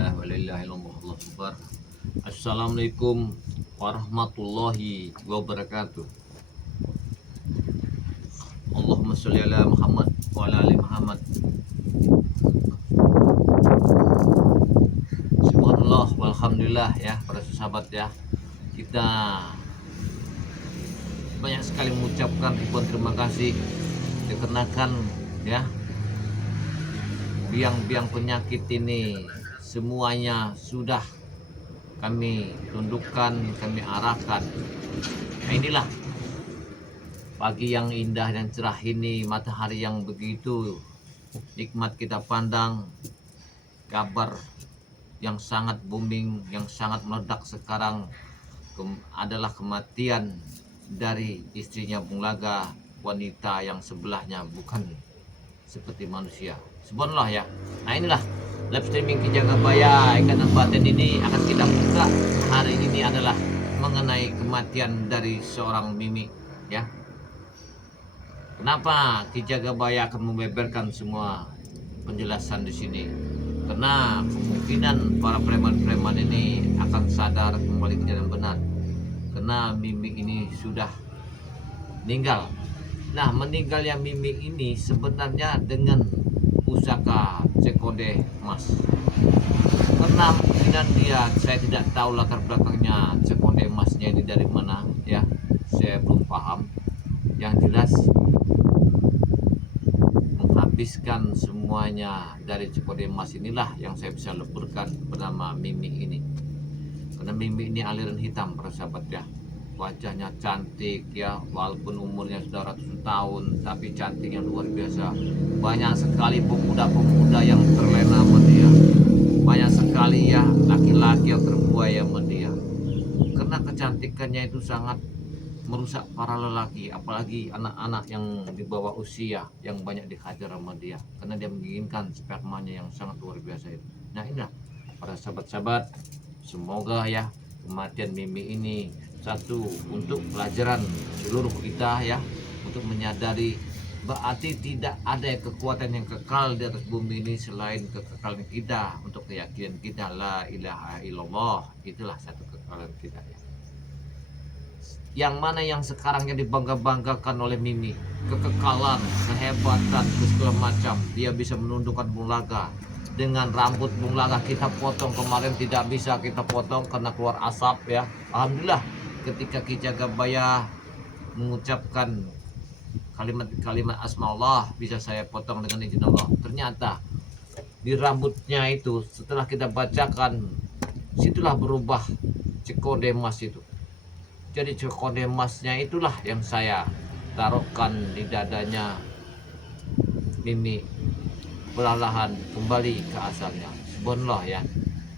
Innalillahi wa inna ilaihi raji'un. Allahu Akbar. Assalamualaikum warahmatullahi wabarakatuh. Allahumma sholli ala Muhammad wa ala ali Muhammad. Subhanallah walhamdulillah ya para sahabat ya. Kita banyak sekali mengucapkan ribuan terima kasih dikarenakan ya biang-biang penyakit ini semuanya sudah kami tundukkan, kami arahkan. Nah, inilah pagi yang indah dan cerah ini, matahari yang begitu nikmat kita pandang, kabar yang sangat booming, yang sangat meledak sekarang adalah kematian dari istrinya Bung Laga, wanita yang sebelahnya bukan seperti manusia. Subhanallah ya. Nah inilah live streaming Ki Jagabaya Ikatan Batin ini akan kita buka hari ini adalah mengenai kematian dari seorang Mimi ya. Kenapa Ki Jagabaya akan membeberkan semua penjelasan di sini? Karena kemungkinan para preman-preman ini akan sadar kembali ke jalan benar. Karena Mimi ini sudah meninggal. Nah, meninggalnya Mimi ini sebenarnya dengan pusaka Cekode Emas. Karena kemungkinan dia, saya tidak tahu latar belakangnya Cekode Emasnya ini dari mana ya, saya belum paham. Yang jelas menghabiskan semuanya dari Cekode Emas inilah yang saya bisa leburkan bernama Mimi ini. Karena Mimi ini aliran hitam para sahabat ya. Wajahnya cantik ya, walaupun umurnya sudah ratusan tahun, tapi cantiknya luar biasa. Banyak sekali pemuda-pemuda yang terlena sama dia. Banyak sekali ya laki-laki yang terbuai sama dia. Karena kecantikannya itu sangat merusak para lelaki, apalagi anak-anak yang di bawah usia yang banyak dihajar sama dia. Karena dia menginginkan spermanya yang sangat luar biasa itu. Nah inilah para sahabat-sahabat, semoga ya kematian Mimi ini satu untuk pelajaran seluruh kita ya, untuk menyadari berarti tidak ada kekuatan yang kekal di atas bumi ini selain kekekalan kita, untuk keyakinan kita la ilaha illallah, itulah satu kekekalan kita ya. Yang mana yang sekarang yang dibangga-banggakan oleh Mimi, kekekalan, kehebatan, segala macam. Dia bisa menundukkan Bung Laga. Dengan rambut Bung Laga kita potong kemarin tidak bisa kita potong karena keluar asap ya. Alhamdulillah ketika Ki Jagabaya mengucapkan kalimat-kalimat asma Allah bisa saya potong dengan izin Allah. Ternyata di rambutnya itu setelah kita bacakan, situlah berubah Cekode Emas itu. Jadi Cekode Emasnya itulah yang saya taruhkan di dadanya Mimi, perlahan kembali ke asalnya. Subhanallah ya.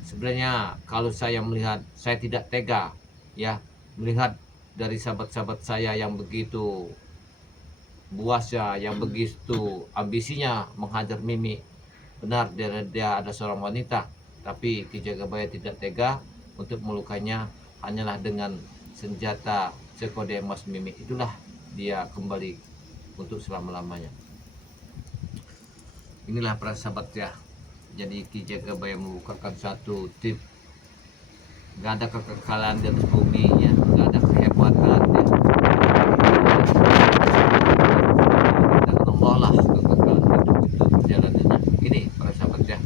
Sebenarnya kalau saya melihat, saya tidak tega ya melihat dari sahabat-sahabat saya yang begitu buasnya, yang begitu ambisinya menghajar Mimi. Benar dia ada seorang wanita, tapi Ki Jagabaya tidak tega untuk melukainya hanyalah dengan senjata Cekode Emas Mimi. Itulah dia kembali untuk selama-lamanya. Inilah para sahabat ya. Jadi Ki Jagabaya membukakan satu tip. Gak ada kekekalan di atas bumi ya, gak ada kehebatan ya. Dan Allah lah kekekalan hidup itu berjalan dengan ini para sahabat ya.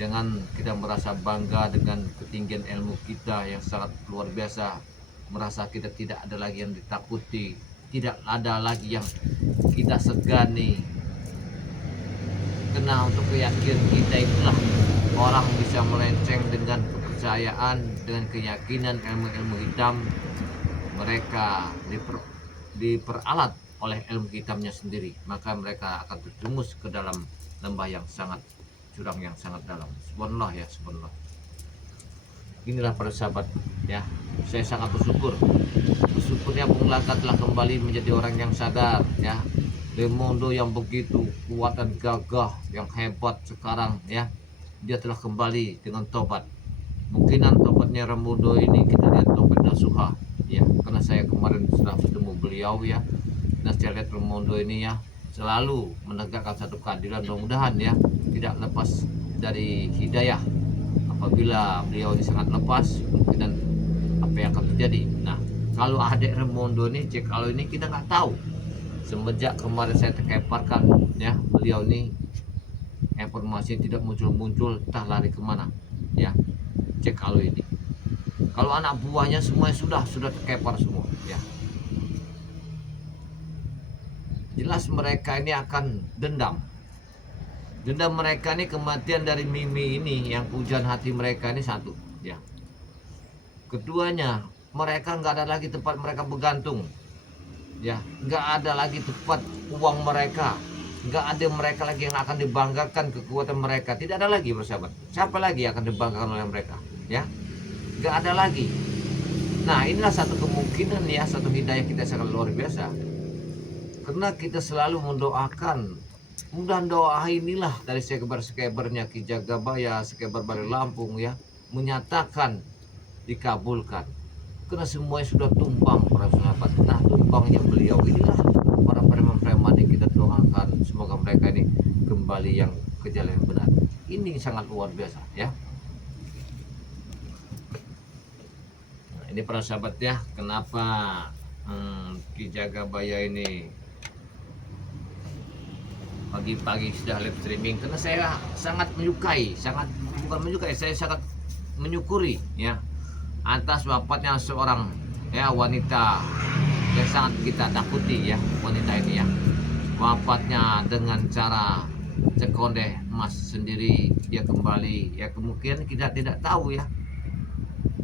Jangan kita merasa bangga dengan ketinggian ilmu kita yang sangat luar biasa, merasa kita tidak ada lagi yang ditakuti, tidak ada lagi yang kita segani. Karena untuk keyakinan kita itulah orang bisa melenceng dengan kepercayaan, dengan keyakinan ilmu-ilmu hitam. Mereka diperalat oleh ilmu hitamnya sendiri, maka mereka akan terjumus ke dalam lembah yang sangat curam, yang sangat dalam. Subhanallah ya, subhanallah. Inilah para sahabat ya, saya sangat bersyukurnya Bung Laga telah kembali menjadi orang yang sadar ya. Raimondo yang begitu kuat dan gagah, yang hebat sekarang ya, dia telah kembali dengan tobat. Mungkinan tobatnya Raimondo ini kita lihat tobat nasuha ya, karena saya kemarin sudah bertemu beliau ya, dan saya lihat Raimondo ini ya selalu menegakkan satu keadilan. Mudah-mudahan ya tidak lepas dari hidayah, apabila beliau ini sangat lepas, kemungkinan apa yang akan terjadi. Nah, kalau adik Remondo ini, cek kalau ini kita nggak tahu. Semenjak kemarin saya terkeparkan, ya, beliau ini informasi tidak muncul-muncul, entah lari kemana, ya. Cek kalau ini. Kalau anak buahnya semuanya sudah terkepar semua, ya. Jelas mereka ini akan dendam. Dendam mereka ini kematian dari Mimi ini, yang pujian hati mereka ini satu, ya. Keduanya, mereka nggak ada lagi tempat mereka bergantung, ya. Nggak ada lagi tempat uang mereka, nggak ada mereka lagi yang akan dibanggakan kekuatan mereka. Tidak ada lagi, bersahabat. Siapa lagi yang akan dibanggakan oleh mereka, ya? Nggak ada lagi. Nah, inilah satu kemungkinan, ya, satu hidayah kita sangat luar biasa. Karena kita selalu mendoakan, mudah doa inilah dari sekebar-sekebarnya Ki Jagabaya, sekebar Bali Lampung, ya, menyatakan dikabulkan. Karena semuanya sudah tumbang, para sahabat. Nah, tumbangnya beliau inilah para preman-preman yang kita doakan, semoga mereka ini kembali yang ke jalan yang benar. Ini sangat luar biasa, ya. Nah, ini para sahabat, ya, kenapa Ki Jagabaya ini pagi-pagi sudah live streaming, karena saya sangat menyukai, saya sangat menyukuri, ya, atas wafatnya seorang, ya, wanita yang sangat kita takuti, ya, wanita ini, ya, wafatnya dengan cara cekondeh emas sendiri, dia kembali, ya, kemungkinan kita tidak tahu, ya,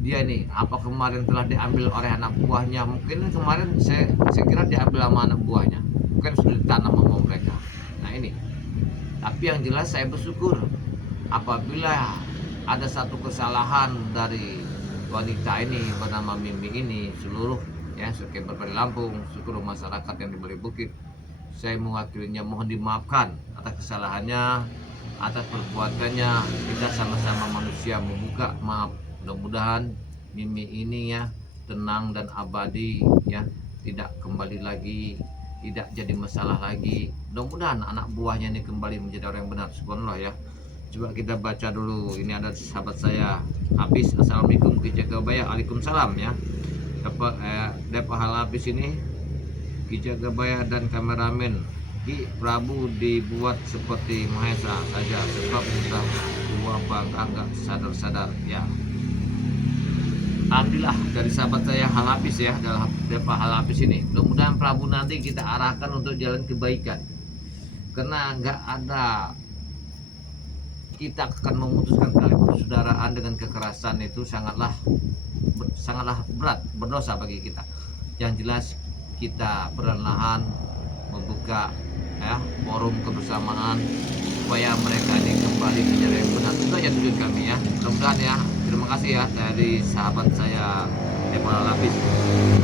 dia ini apa kemarin telah diambil oleh anak buahnya. Mungkin kemarin saya kira diambil sama anak buahnya, mungkin sudah ditanam sama mereka. Nah, ini, tapi yang jelas saya bersyukur apabila ada satu kesalahan dari wanita ini bernama Mimi ini, seluruh, ya, sekebar Bali Lampung, seluruh masyarakat yang di Bali Bukit, saya mewakilinya mohon dimaafkan atas kesalahannya, atas perbuatannya. Kita sama-sama manusia, membuka maaf. Mudah-mudahan Mimi ini, ya, tenang dan abadi, ya, tidak kembali lagi, tidak jadi masalah lagi. Mudah-mudahan anak buahnya ini kembali menjadi orang yang benar. Subhanallah, ya. Coba kita baca dulu. Ini ada sahabat saya Habis. Assalamualaikum Ki Jagabaya. Waalaikumsalam, ya. Dapat hal habis ini Ki Jagabaya dan kameramen Ki Prabu dibuat seperti Mahesa saja, sebab sudah tua bangga nggak sadar-sadar, ya. Alhamdulillah dari sahabat saya Halapis, ya, dalam dapat Halapis ini. Mudah-mudahan Prabu nanti kita arahkan untuk jalan kebaikan. Karena nggak ada, kita akan memutuskan tali persaudaraan dengan kekerasan itu sangatlah berat, berdosa bagi kita. Yang jelas kita perlahan membuka, ya, forum kebersamaan supaya mereka ini kembali ke jalan yang benar. Itu aja tujuan kami, ya. Mudah-mudahan, ya. Terima kasih, ya, dari sahabat saya Depa Lapis.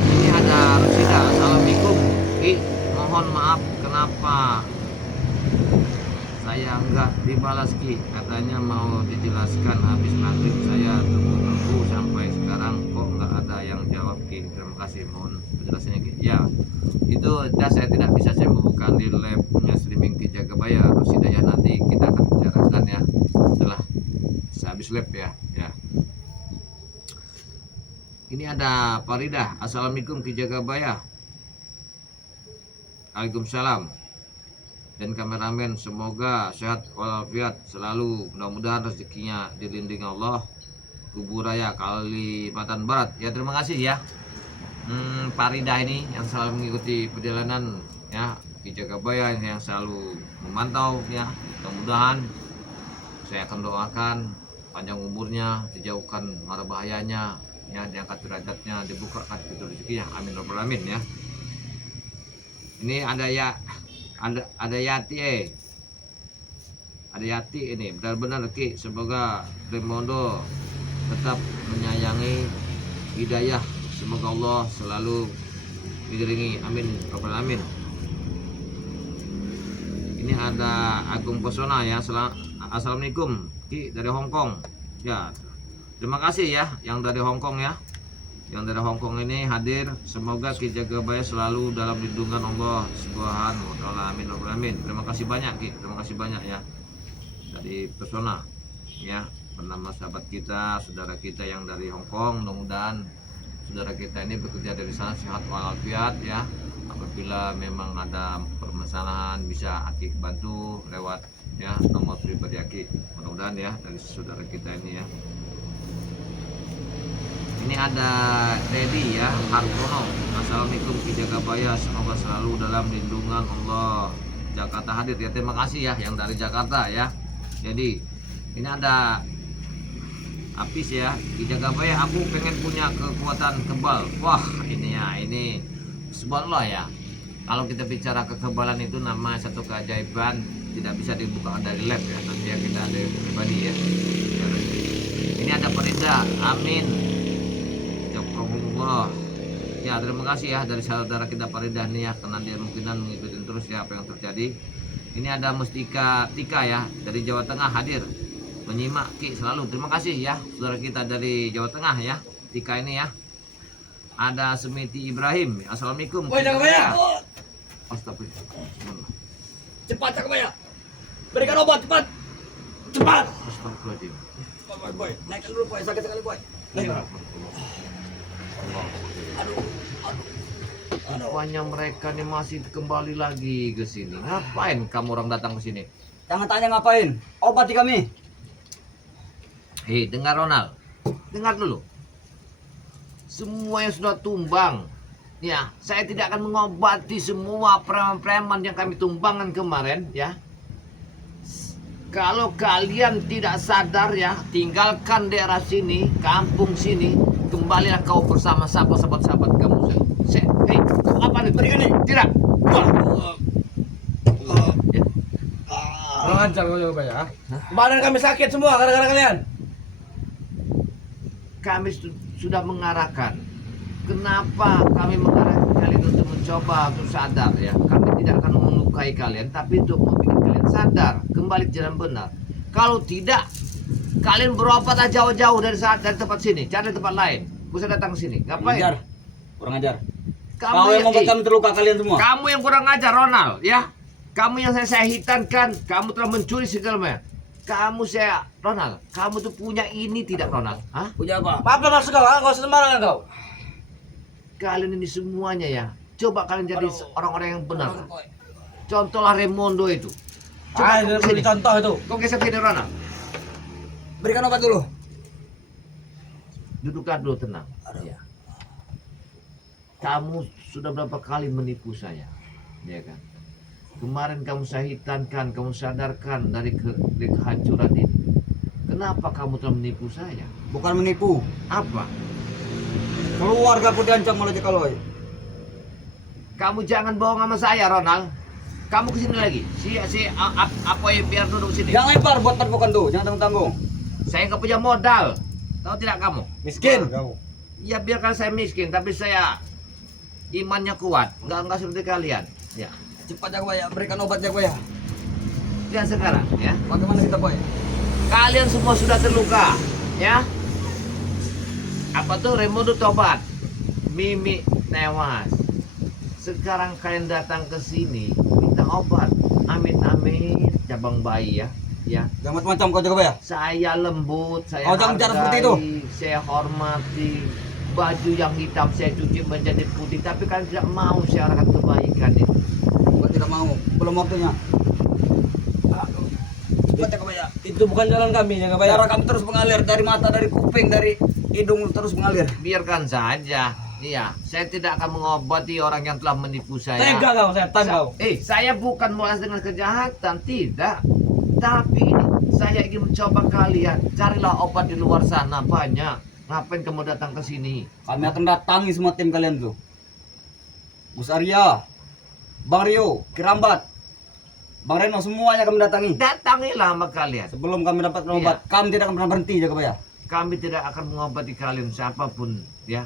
Ini ada Rusida. Assalamualaikum Ki, mohon maaf kenapa saya enggak dibalas Ki, katanya mau dijelaskan habis maghrib, saya tunggu sampai sekarang kok enggak ada yang jawab Ki. Terima kasih, mohon penjelasannya Ki. Ya, itu saya tidak bisa saya membuka di live-nya streaming Ki Jagabaya. Rusida, ya, nanti kita akan bicarakan, ya, setelah habis live, ya. Ini ada Farida. Assalamualaikum Ki Jagabaya. Waalaikumsalam. Dan kameramen, semoga sehat walafiat selalu, mudah-mudahan rezekinya dilindungi Allah. Kuburaya, Kalimantan Barat. Ya, terima kasih, ya, Farida ini yang selalu mengikuti perjalanan, ya, Ki Jagabaya, yang selalu memantau, ya. Mudah-mudahan saya akan doakan panjang umurnya, dijauhkan mara bahayanya, ya, diangkat derajatnya, dibukakan pintu rezekinya, amin rabbal alamin, ya. Ini ada Yati, ada Yati ini, benar-benar Ki, semoga Remondo tetap menyayangi hidayah, semoga Allah selalu diiringi, amin rabbal alamin. Ini ada Agung Pesona, ya. Assalamualaikum Ki dari Hongkong, ya. Terima kasih, ya, yang dari Hongkong, ya. Yang dari Hongkong ini hadir. Semoga Ki Jagabaya selalu dalam lindungan Allah Subhanahu wa taala, amin rabbal alamin. Terima kasih banyak Ki, terima kasih banyak, ya, dari Pesona, ya. bernama sahabat kita, saudara kita yang dari Hong Kong. Mudah-mudahan saudara kita ini bekerja dari sana sehat walafiat ya. Apabila memang ada permasalahan bisa Aki bantu lewat ya nomor pribadi Aki. Mudah-mudahan ya dari saudara kita ini ya. Ini ada Dedi ya, Hartono. Assalamualaikum Ki Jagabaya, semoga selalu dalam lindungan Allah. Jakarta hadir ya, terima kasih ya yang dari Jakarta ya. Jadi ini ada Apis ya, Ki Jagabaya, aku pengen punya kekuatan kebal. Wah ini ya, ini subhanallah ya. Kalau kita bicara kekebalan itu nama satu keajaiban, tidak bisa dibuka dari lab ya. Nanti ya kita ada pribadi ya. Ini ada Perida, amin. Wah, ya terima kasih ya dari saudara kita Farida nih ya, karena dia mungkinan mengikuti terus ya apa yang terjadi. Ini ada Mustika Tika ya dari Jawa Tengah hadir menyimak Ki selalu. Terima kasih ya saudara kita dari Jawa Tengah ya, Tika ini ya. Ada Semiti Ibrahim. Assalamualaikum. Woi Jagabaya. Astagfirullah. Cepat Jagabaya. Berikan obat cepat. Cepat. Astagfirullahaladzim. Boy, naikkan dulu boy, sakit sekali boy. Ayo. Rupanya mereka nih masih kembali lagi ke sini. Ngapain kamu orang datang ke sini? Jangan tanya ngapain. Obati kami. Hei, dengar Ronald. Dengar dulu. Semua yang sudah tumbang. Ya, saya tidak akan mengobati semua preman-preman yang kami tumbangkan kemarin, ya. Kalau kalian tidak sadar ya, tinggalkan daerah sini, kampung sini, kembalilah kau bersama sahabat-sahabat kamu. Hei, apa nih? Berikan nih. Tidak. Wah. Ya. Kurang ajar kau Jagabaya. Badan kami sakit semua gara-gara kalian. Kami sudah mengarahkan. Kenapa kami mengarahkan kalian untuk mencoba untuk sadar ya? Kami tidak akan melukai kalian, tapi untuk membuat kalian sadar kembali ke jalan benar. Kalau tidak, kalian berobat aja jauh-jauh dari tempat sini, cari tempat lain. Bisa datang ke sini. Ngapain? Ajar. Kurang ajar. Kamu yang membuat kami terluka kalian semua. Kamu yang kurang ajar Ronald ya. Kamu yang saya hitankan, kamu telah mencuri segala macam. Kamu saya Ronald, kamu tuh punya ini tidak Ronald? Hah? Punya apa? Apa maksud kau? Kau sembarangan kau. Kalian ini semuanya ya. Coba kalian jadi orang-orang yang benar. Contohlah Raimondo itu. Coba Coba kasih contoh itu. Kau geser sini Ronald. Berikan obat dulu. Duduklah dulu tenang. Ya. Kamu sudah berapa kali menipu saya, ya kan? Kemarin kamu saya hitankan, kamu sadarkan dari kehancuran ini. Kenapa kamu telah menipu saya? Bukan menipu. Apa? Keluarga ku diancam oleh Jekaloi. Kamu jangan bohong sama saya, Ronald. Kamu kesini lagi. Apa ya biar duduk sini. Yang lebar buat padepokan tuh, jangan tanggung-tanggung. Saya nggak punya modal. Tahu tidak kamu? Miskin. Ya biarkan saya miskin, tapi saya imannya kuat. Nggak seperti kalian. Ya. Cepat Jagabaya, berikan obat Jagabaya. Lihat sekarang, ya. Bagaimana kita boy? Kalian semua sudah terluka, ya. Apa tuh Raimondo tobat, Mimi tewas. Sekarang kalian datang ke sini minta obat. Amin amin, cabang bayi ya. Ya. Jangan macam-macam kau Jagabaya. Saya lembut, saya jangan bicara seperti itu. Saya hormati. Baju yang hitam saya cuci menjadi putih, tapi kalian tidak mau saya arahkan kebaikan itu. Bukan tidak mau, belum waktunya. Cepat Jagabaya. Itu bukan jalan kami Jagabaya. Darah kami terus mengalir dari mata, dari kuping, dari hidung terus mengalir. Biarkan saja. Iya, saya tidak akan mengobati orang yang telah menipu saya. Tega kau, setan kau. Saya bukan membalas dengan kejahatan, tidak. Tapi saya ingin mencoba kalian. Carilah obat di luar sana banyak. Ngapain kamu datang ke sini? Kami akan datangi semua tim kalian tuh. Gus Arya, Bang Rio, Kirambat, Bang Reno, semuanya kami datangi. Datangilah sama kalian. Sebelum kami dapat obat, kami tidak akan pernah berhenti Jagabaya. Kami tidak akan mengobati kalian siapapun ya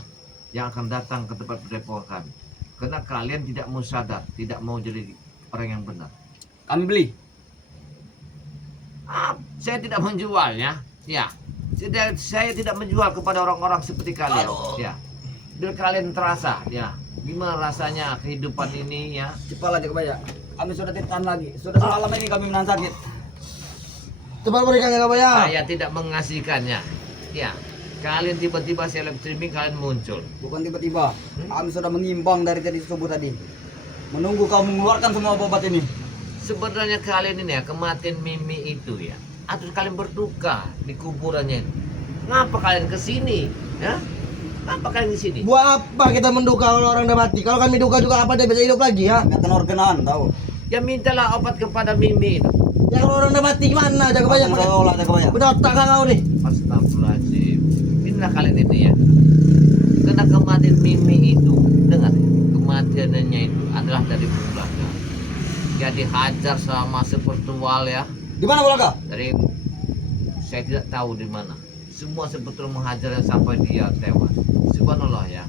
yang akan datang ke tempat padepokan kami. Karena kalian tidak mau sadar, tidak mau jadi orang yang benar. Kami beli. Saya tidak menjualnya, ya. Saya tidak menjual kepada orang-orang seperti kalian, ya. Biar kalian terasa, ya. Gimana rasanya kehidupan ini, ya. Cepatlah Jagabaya. Kami sudah tidak tahan lagi. Sudah semalam ini kami menahan sakit. Coba berikan ya Pak ya. Saya tidak mengasihkannya. Ya, kalian tiba-tiba saya live streaming kalian muncul. Bukan tiba-tiba. Kami sudah mengimbang dari tadi subuh tadi. Menunggu kau mengeluarkan semua obat ini. Sebenarnya kalian ini ya, kematian Mimi itu ya, atau kalian berduka di kuburannya. Ngapa kalian ke sini? Ya? Ngapa kalian di sini? Buat apa kita menduka kalau orang udah mati? Kalau kami duka juga apa dia bisa hidup lagi ya? Kata organan tahu. Ya mintalah obat kepada Mimi itu. Ya kalau orang udah mati gimana? Jaga banyak. Olah jaga banyak. Udah otak kau nih. Astagfirullahaladzim. Inilah kalian itu ya. Karena kematian Mimi itu, dengar ya, kematiannya itu adalah dari belakang. Dia dihajar sama sepertual ya. Di mana Bulaga? Dari saya tidak tahu di mana. Semua sebetulnya menghajarnya sampai dia tewas. Subhanallah ya.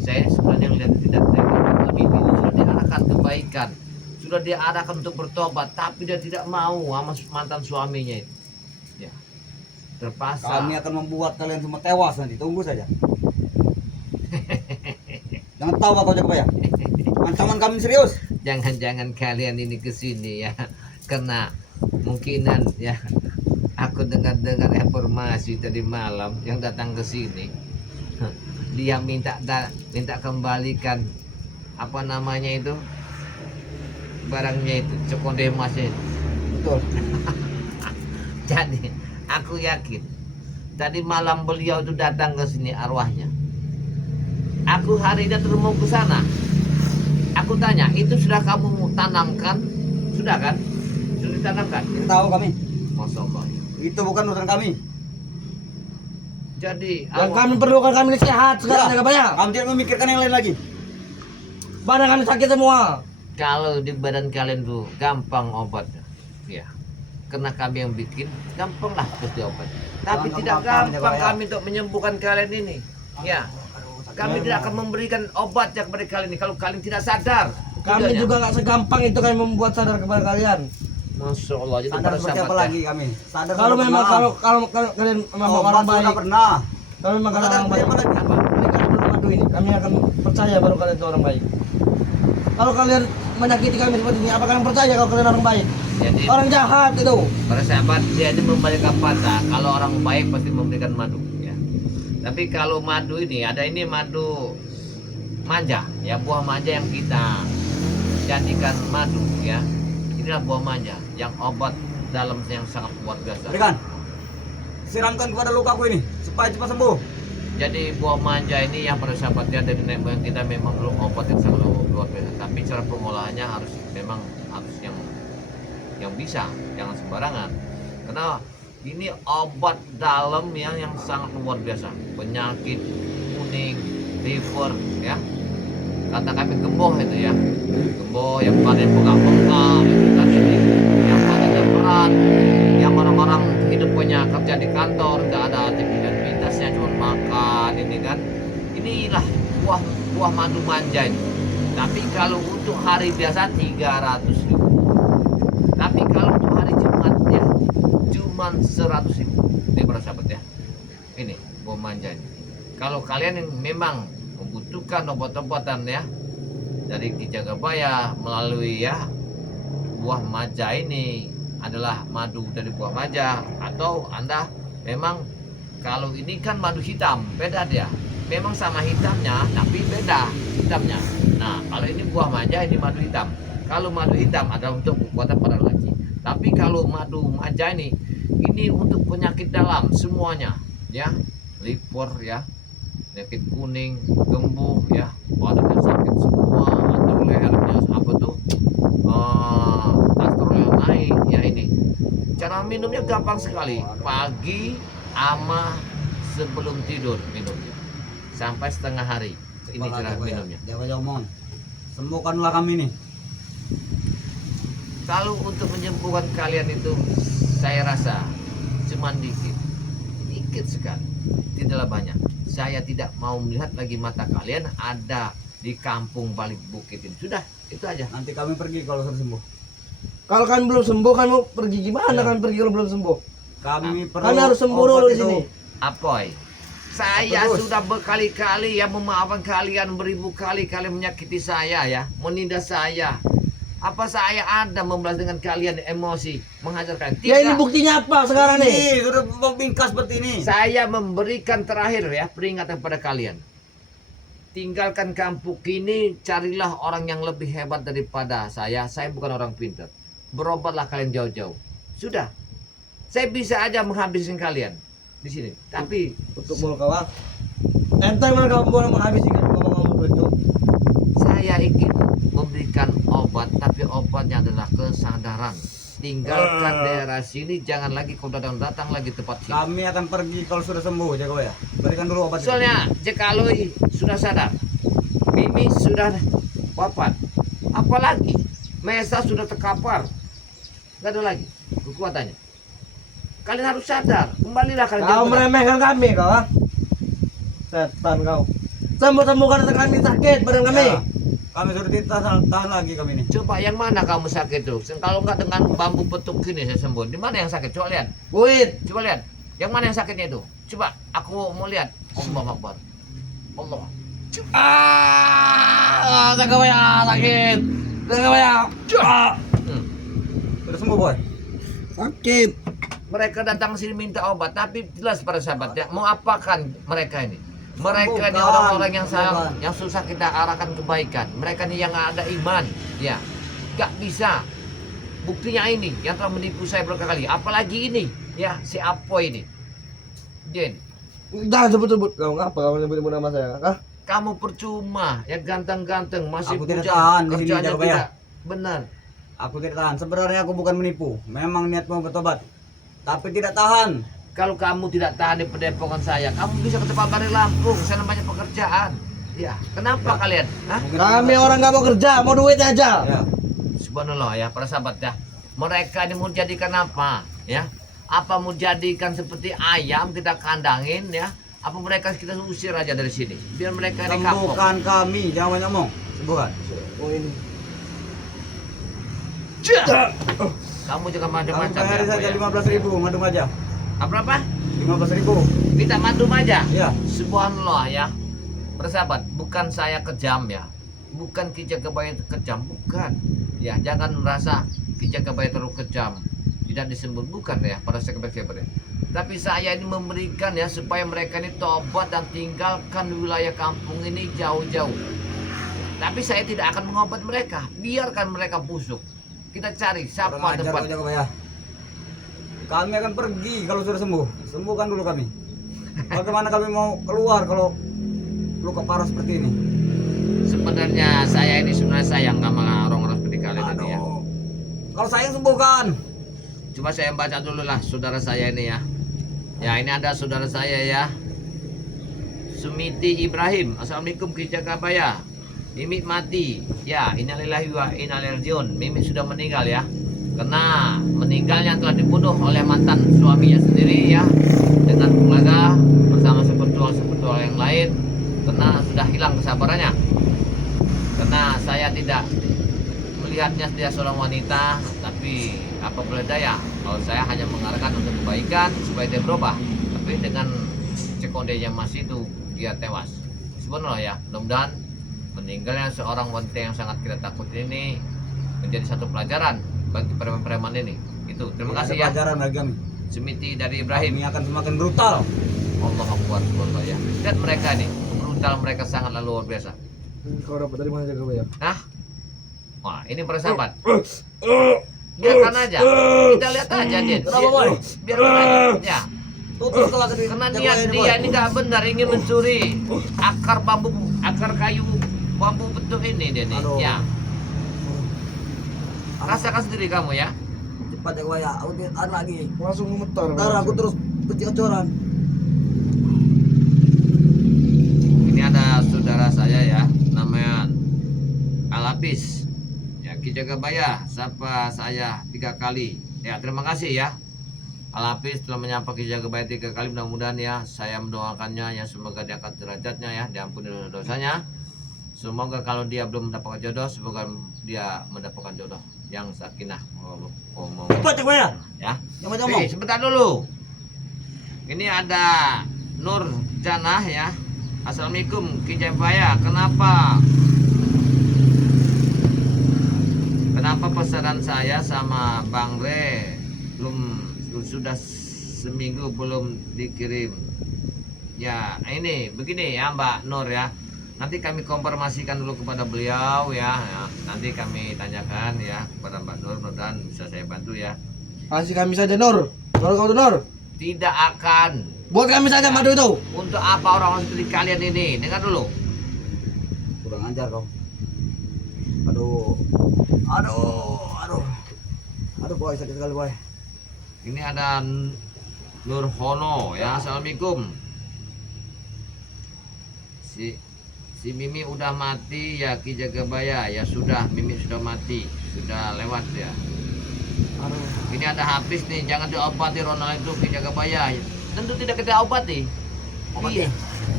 Saya sebenarnya melihat tidak tewas. Tapi itu sudah diarahkan kebaikan. Sudah diarahkan untuk bertobat, tapi dia tidak mau sama mantan suaminya itu. Ya. Terpaksa. Kami akan membuat kalian semua tewas nanti. Tunggu saja. Jangan tahu kau jaga banyak. Ancaman kami serius. Jangan-jangan kalian ini ke sini ya. Karena mungkinan ya aku dengar-dengar informasi tadi malam yang datang ke sini. Dia minta kembalikan apa namanya itu? Barangnya itu, Cokonde emasnya itu. Betul. Jadi aku yakin tadi malam beliau itu datang ke sini arwahnya. Aku hari ini terus mau ke sana. Aku tanya, itu sudah kamu tanamkan? Sudah kan? Sudah ditanamkan? Kita tahu kami. Masya Allah. Itu bukan urusan kami. Jadi Yang kami perlukan kami ini sehat sekarang jaga banyak. Kami tidak memikirkan yang lain lagi. Badan kami sakit semua. kalau di badan kalian tuh gampang obatnya, ya. Karena kami yang bikin, gampang lah pasti obat. Tapi Jangan tidak gampang, gampang jangan kami untuk menyembuhkan kalian ini. Ya, kami tidak akan memberikan obat ya kepada kalian ini kalau kalian tidak sadar. Kami Tidaknya. juga nggak segampang itu kami membuat sadar kepada kalian. Masya Allah. Jadi Sadar para seperti sahabat apa ya, lagi kami? Sadar Kalau sudah memang pernah. kalau kalian memang Obat orang sudah baik, pernah. kalau memang kalian Sadar orang baik, seperti apa lagi? ini kalian belum madu ini, kami akan percaya baru kalian itu orang baik. Kalau kalian menyakiti kami seperti ini, apa kalian percaya kalau kalian orang baik? jadi Orang jahat itu. para sahabat dia ini memberikan patah. Kalau orang baik pasti memberikan madu. Ya. Tapi kalau madu ini ada ini madu manja, ya buah manja yang kita jadikan madu, ya. Inilah buah manja yang obat dalam yang sangat luar biasa. Berikan. Siramkan kepada lukaku ini supaya cepat sembuh. Jadi buah manja ini yang pada sahabatnya dari nenek moyang kita memang belum obat yang sangat luar biasa. Tapi cara pengolahannya harus memang harus yang bisa, jangan sembarangan. Karena ini obat dalam yang sangat luar biasa. Penyakit kuning, liver, ya. Kata kami gemboh itu ya, gemboh yang badan bengkak-bengkak, itu kan ini, yang badannya berat, yang orang-orang hidupnya kerja di kantor, nggak ada aktivitasnya cuma makan ini kan. Inilah buah madu manja ini. Tapi kalau untuk hari biasa 300.000. Tapi kalau untuk hari Jumat ya cuma 100.000. Ini para sahabat ya. Ini buah manja ini. Kalau kalian yang memang membutuhkan obat-obatan ya dari Ki Jagabaya melalui ya buah manja ini adalah madu dari buah manja, atau Anda memang kalau ini kan madu hitam, beda dia. Memang sama hitamnya tapi beda hitamnya. Nah, kalau ini buah manja, ini madu hitam. Kalau madu hitam adalah untuk kekuatan pada laki. Tapi kalau madu manja ini untuk penyakit dalam semuanya ya, liver ya, penyakit kuning, gembuh ya, badannya sakit semua, atau lehernya apa tuh, kolesterol yang naik ya. Ini cara minumnya gampang sekali, pagi ama sebelum tidur minumnya sampai setengah hari. Ini cara minumnya. Jaga mohon. Sembuhkanlah kami nih. Kalau untuk menyembuhkan kalian itu saya rasa cuma dikit sekali, tidaklah banyak. Saya tidak mau melihat lagi mata kalian ada di kampung balik bukit ini. Sudah, itu aja. Nanti kami pergi kalau sudah sembuh. Kalau kalian belum sembuh, kalian mau pergi gimana? Ya. Kalian pergi kalau belum sembuh? Kami perlu Kalian harus sembuh obat dulu di itu. sini. Apoy, saya Terus. sudah berkali-kali ya memaafkan kalian, beribu kali kalian menyakiti saya ya, menindas saya. Apa saya ada membalas dengan kalian emosi, menghajar kalian? Ya ini Tidak. buktinya apa sekarang nih? Ini sudah membingkas seperti ini. Saya memberikan terakhir ya peringatan pada kalian. Tinggalkan kampung ini, carilah orang yang lebih hebat daripada saya. Saya bukan orang pintar. Berobatlah kalian jauh-jauh. Sudah. Saya bisa aja menghabiskan kalian di sini. Tapi Untuk mulu kawan. Entah mana kamu boleh menghabisi ngomong-ngomong itu. saya ingin memberikan obat, tapi obatnya adalah kesadaran. Tinggalkan daerah sini, jangan lagi kau datang lagi tempat sini. Kami akan pergi kalau sudah sembuh, Jago ya. Berikan dulu obat. Soalnya Jekaloi sudah sadar, Mimi sudah wafat, apalagi Mesa sudah terkapar, nggak ada lagi kekuatannya. Kalian harus sadar, kembalilah kalian. Kau jangan meremehkan kami kau ah. Setan kau. Sembuh-sembuhkan kami sakit badan kami. Ya, kami sudah tidak tahan lagi kami ini. Coba yang mana kamu sakit tuh? Kalau nggak dengan bambu petuk ini saya sembuh. Di mana yang sakit? Coba lihat. Wait. Coba lihat. Yang mana yang sakitnya itu? Coba aku mau lihat. Allah Akbar. Allah. Sakit banyak sakit. Sakit banyak. Hmm. Sudah sembuh, Boy. Sakit. Mereka datang sini minta obat, tapi jelas para sahabat ya, mau apakan mereka ini? Mereka ini Sembuhkan, orang-orang yang sembuhkan. yang susah kita arahkan kebaikan. Mereka ini yang nggak ada iman, ya, nggak bisa. Buktinya ini yang telah menipu saya berkali-kali. Apalagi ini, ya, si Apoy ini. Jen, Jangan sebut-sebut kau ngapa kau nyebut nama saya? Kah? kamu percuma, ya ganteng-ganteng, masih Aku tidak bujang, tahan di sini, kerjanya Jago ya. tidak benar. Aku tidak tahan. Sebenarnya aku bukan menipu. Memang niat mau bertobat. Tapi tidak tahan. Kalau kamu tidak tahan di padepokan saya, kamu bisa ke tempat Bari Lampung, sana banyak pekerjaan. Ya, kenapa kalian? Hah? Mungkin Kami orang nggak mau kerja, mau duit aja. Ya. Subhanallah ya para sahabat ya. Mereka ini mau jadikan apa ya? Apa mau jadikan seperti ayam kita kandangin ya? Apa mereka kita usir aja dari sini? Biar mereka ini kapok. Sembuhkan kami. Jangan banyak ngomong. Sembuhkan. Oh ini. Kamu juga Kamu macam-macam bayar ya. saja Boy, ya. 15.000 madung aja. Apa? 15.000. Kita madum aja. Ya. Subhanallah ya. Persahabat, bukan saya kejam ya. Bukan Kijagabaya kejam, bukan. Ya, jangan merasa Kijagabaya terlalu kejam. Tidak disebut bukan ya para sahabat-sahabat. Tapi saya ini memberikan ya supaya mereka ini tobat dan tinggalkan wilayah kampung ini jauh-jauh. Tapi saya tidak akan mengobat mereka. Biarkan mereka busuk. Kita cari siapa Kurang ajar tempat. kau, Jago ya. Kami akan pergi kalau sudah sembuh. Sembuhkan dulu kami. Bagaimana kami mau keluar kalau luka parah seperti ini? Sebenarnya saya ini sebenarnya sayang sama orang-orang seperti kalian ini ya. Aduh. Kalau sayang sembuhkan. Cuma saya baca dulu lah saudara saya ini ya. Ya ini ada saudara saya ya. Sumiti Ibrahim. Assalamualaikum Kijagabaya. Mimi mati. Ya, innalillahi wa inna ilaihi rajiun. Mimi sudah meninggal ya. Karena meninggalnya telah dibunuh oleh mantan suaminya sendiri ya. Dengan keluarga bersama sepetual yang lain. Karena sudah hilang kesabarannya. Karena saya tidak melihatnya dia seorang wanita, tapi apa boleh daya, kalau saya hanya mengarahkan untuk kebaikan supaya dia berubah, tapi dengan sekondenya masih itu dia tewas. Sebenarnya ya, mudah-mudahan meninggalnya seorang wanita yang sangat kita takut ini menjadi satu pelajaran bagi preman-preman ini. Itu terima kasih ya. Pelajaran bagi kami. Sumiti dari Ibrahim. Kami akan semakin brutal. Allah Akbar subhanallah ya. Dan mereka ini brutal, mereka sangatlah luar biasa. Kau dapat dari mana jaga bayar? Hah? Wah, ini para sahabat. Biarkan aja. Kita lihat aja dia. Kenapa, Boy? Biarkan aja. Ya. Tutup setelah Karena niat dia ini nggak benar, ingin mencuri akar kayu bambu bentuk ini dia nih. Aduh. Ya. Rasakan sendiri kamu ya. Cepat Jago ya. Aku tidak tahan lagi. Langsung gemetar. Ntar aku terus beci-cocoran. Ini ada saudara saya ya, namanya Alapis. Ya, Kijagabaya sapa saya 3 kali. Ya, terima kasih ya. Alapis telah menyapa Kijagabaya 3 kali. Mudah-mudahan ya saya mendoakannya ya, semoga diangkat derajatnya ya, diampuni dosanya. Semoga kalau dia belum mendapatkan jodoh, semoga dia mendapatkan jodoh yang sakinah. Cepat Jago ya. Ya. Yang ngomong. Sebentar dulu. Ini ada Nur Janah ya. Assalamualaikum Kijagabaya. Kenapa Apa pesanan saya sama Bang Re? Sudah seminggu belum dikirim. Ya, ini begini ya Mbak Nur ya. Nanti kami konfirmasikan dulu kepada beliau ya. Nanti kami tanyakan ya kepada Mbak Nur, mudah-mudahan bisa saya bantu ya. Kasih kami saja Nur. Nur kau tuh Nur. Tidak akan. Buat kami saja madu itu. Untuk apa orang seperti kalian ini? Dengar dulu. Kurang ajar kau. Aduh. Aduh boy, sakit sekali boy. Ini ada Nurhono ya. Assalamualaikum. Si Mimi udah mati ya Ki Jagabaya. Ya sudah, Mimi sudah mati. Sudah lewat ya. Aduh. Ini ada habis nih, jangan diobati Ronald itu Ki Jagabaya. Tentu tidak kita obati. Iya.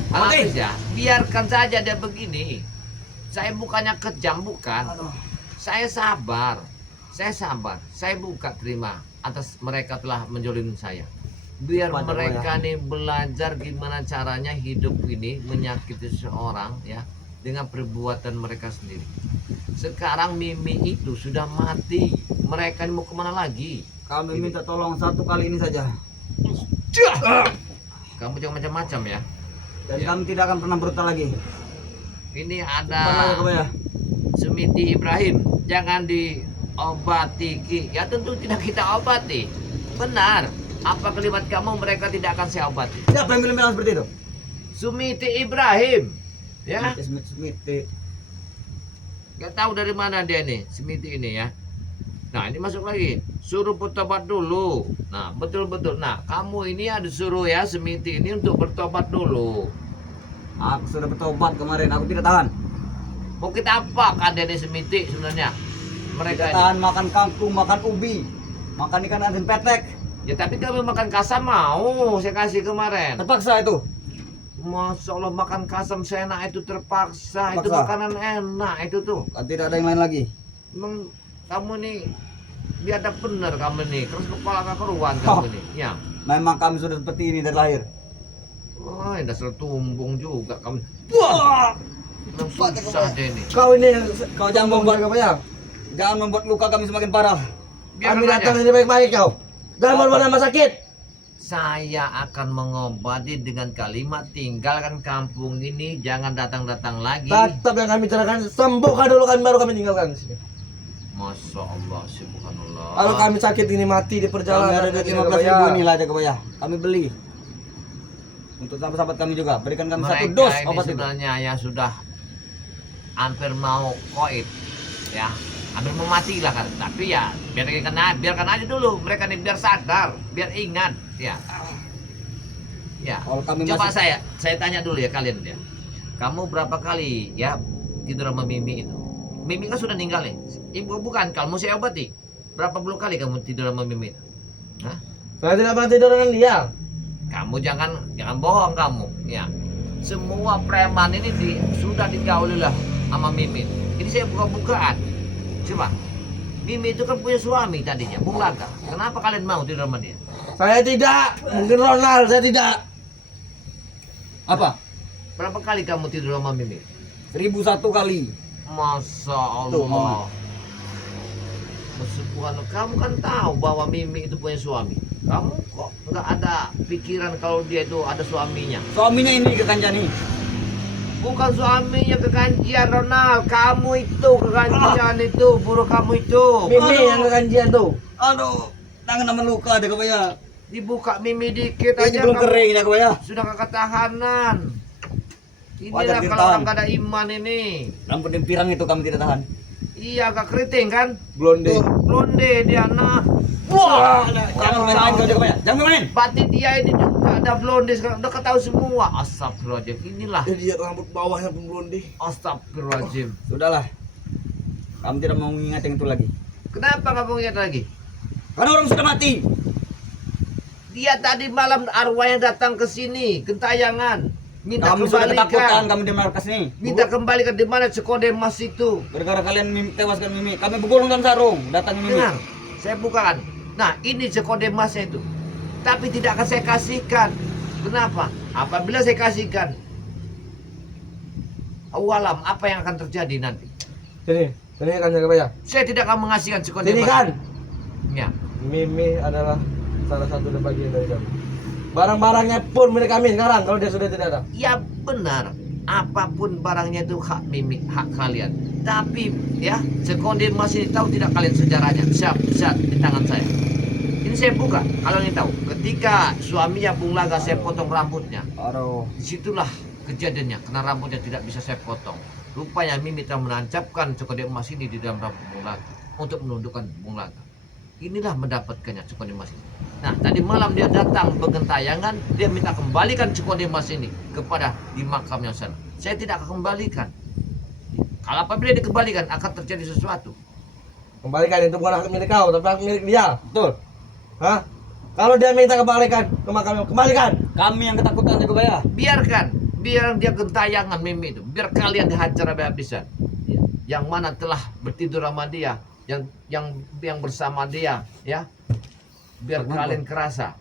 Habis ya, biarkan saja dia begini. Saya bukannya kejam, bukan. Aduh. Saya sabar. Saya buka terima atas mereka telah menjolimi saya. Biar Pada mereka nih belajar gimana caranya hidup ini menyakiti seseorang ya dengan perbuatan mereka sendiri. Sekarang Mimi itu sudah mati. Mereka ini mau kemana lagi? Kami minta tolong satu kali ini saja. Kamu jangan macam-macam ya. Dan Ya. kami tidak akan pernah brutal lagi. Ini Cepat ada lagi kau ya. Sumiti Ibrahim. Jangan diobati Ki. Ya tentu tidak kita obati. Benar. Apa kalimat kamu mereka tidak akan saya obati. Siapa yang bilang seperti itu? Sumiti Ibrahim. Ya. Smith. Gak tahu dari mana dia nih, Sumiti ini ya. Nah ini masuk lagi. Suruh bertobat dulu. Nah betul-betul. Nah kamu ini ada suruh ya Sumiti ini untuk bertobat dulu. Aku sudah bertobat kemarin, aku tidak tahan. Mau kita apa kan dia Sumiti sebenarnya? Mereka Tidak ini. tahan makan kangkung, makan ubi, makan ikan asin petek. Ya tapi kamu makan kasam mau saya kasih kemarin. Terpaksa itu. Masya Allah makan kasam seenak itu terpaksa. Itu Terpaksa. makanan enak itu tuh. Kan tidak ada yang lain lagi. Emang kamu nih biadab bener kamu nih. Terus kepala gak keruan kamu nih. Ya. Memang kami sudah seperti ini dari lahir. Oh, dasar tumbung juga kamu. Wah. Susah deh nih. Kau ini yang Kau jangan membuat ya. jangan membuat luka kami semakin parah. Kami Biarkan datang aja. ini baik-baik kau. Jangan buat nama sakit. Saya akan mengobati dengan kalimat tinggalkan kampung ini, jangan datang-datang lagi. Tetap yang kami cerahkan sembuhkan dulu kami baru kami tinggalkan di sini. Masya Allah, subhanallah. Kalau kami sakit ini mati di Kami perjalanan ada duit 15.000 inilah aja kebaya. Kami beli. Untuk sahabat-sahabat kami juga, berikan kami satu mereka dos ini obat itu. sebenarnya ya sudah hampir mau koit ya, hampir mau mati lah kan. Tapi ya biarkan aja dulu mereka nih biar sadar, biar ingat ya. Ya. Kalau kami Coba masih saya tanya dulu ya kalian ya. Kamu berapa kali ya tidur sama Mimi itu? Mimi kan sudah meninggal nih. Ibu bukan, kamu saya obati. Berapa puluh kali kamu tidur sama Mimi? Hah? Saya tidak pernah tidur dengan dia. Kamu jangan bohong kamu ya. Semua preman ini sudah digauli lah sama Mimi. Ini saya buka-bukaan. Coba. Mimi itu kan punya suami tadinya, Bung Laga. Kenapa kalian mau tidur sama dia? Saya tidak. Mungkin Ronald, saya tidak. apa? Berapa kali kamu tidur sama Mimi? 1001 kali. Masya Tuh, Allah. Mama. Subhanallah, kamu kan tahu bahwa Mimi itu punya suami. Kamu kok nggak ada pikiran kalau dia itu ada suaminya? Suaminya ini kekanjani. Bukan suaminya kekanjian Ronald, kamu itu kekanjian itu, buruh kamu itu. Mimi Aduh. yang kekanjian tuh. Aduh, tangan sama luka ada kebaya. Dibuka Mimi dikit Ini aja belum kamu kering ya kebaya. sudah ketahanan. Wajar Inilah kita kalau tahan. orang gak ada iman ini. Rambut yang pirang itu kami tidak tahan. Iya agak keriting kan? Blonde. Blonde dia nah. Wah, Wah, jangan main-main kau jaga kebaya. Jangan main. Berarti dia ini juga ada blonde sekarang. Udah ketahui semua. Astagfirullahaladzim. Inilah. Dia rambut bawahnya pun blonde. Astagfirullahaladzim. Sudahlah. Kami tidak mau mengingat yang itu lagi. Kenapa nggak mau ingat lagi? Karena orang sudah mati. Dia tadi malam arwahnya datang ke sini, gentayangan. Minta Kami sudah ketakutan, kembalikan. kami di markas ini. Minta kembalikan di mana Cekodemas itu. Gara-gara kalian tewaskan Mimi, kami bergulung dalam sarung, datang Mimi. Dengar, saya bukakan. Nah, ini Cekodemasnya itu. Tapi tidak akan saya kasihkan. Kenapa? Apabila saya kasihkan, awalam apa yang akan terjadi nanti? Sini. Sini kan jaga bayar. Saya tidak akan mengasihkan sekonde Sini emas. kan. Ya. Mimi adalah salah satu bagian dari kami. Barang-barangnya pun milik kami sekarang kalau dia sudah tidak ada. Ya benar. Apapun barangnya itu hak Mimi, hak kalian. Tapi ya, sekonde emas ini tahu tidak kalian sejarahnya? Bisa di tangan saya. Ini saya buka. Kalau ini tahu. Ketika suaminya Bung Laga saya potong rambutnya. Aduh. Disitulah kejadiannya. Karena rambutnya tidak bisa saya potong. Rupanya Mimi telah menancapkan sekonde emas ini di dalam rambut Bung Laga untuk menundukkan Bung Laga. Inilah mendapatkannya sekonde emas ini. Nah, tadi malam dia datang bergentayangan, dia minta kembalikan sekonde emas ini kepada di makamnya sana. Saya tidak akan kembalikan. Kalau apabila dikembalikan akan terjadi sesuatu. Kembalikan itu bukan hak milik kau, tapi hak milik dia. Betul. Hah? Kalau dia minta kembalikan ke makam, kembalikan. Kami yang ketakutan jaga bayar. Biar dia gentayangan Mimi itu. Biar kalian dihajar habis-habisan. Ya. Yang mana telah bertidur sama dia, yang bersama dia, ya. Biar Kenapa? kalian kerasa.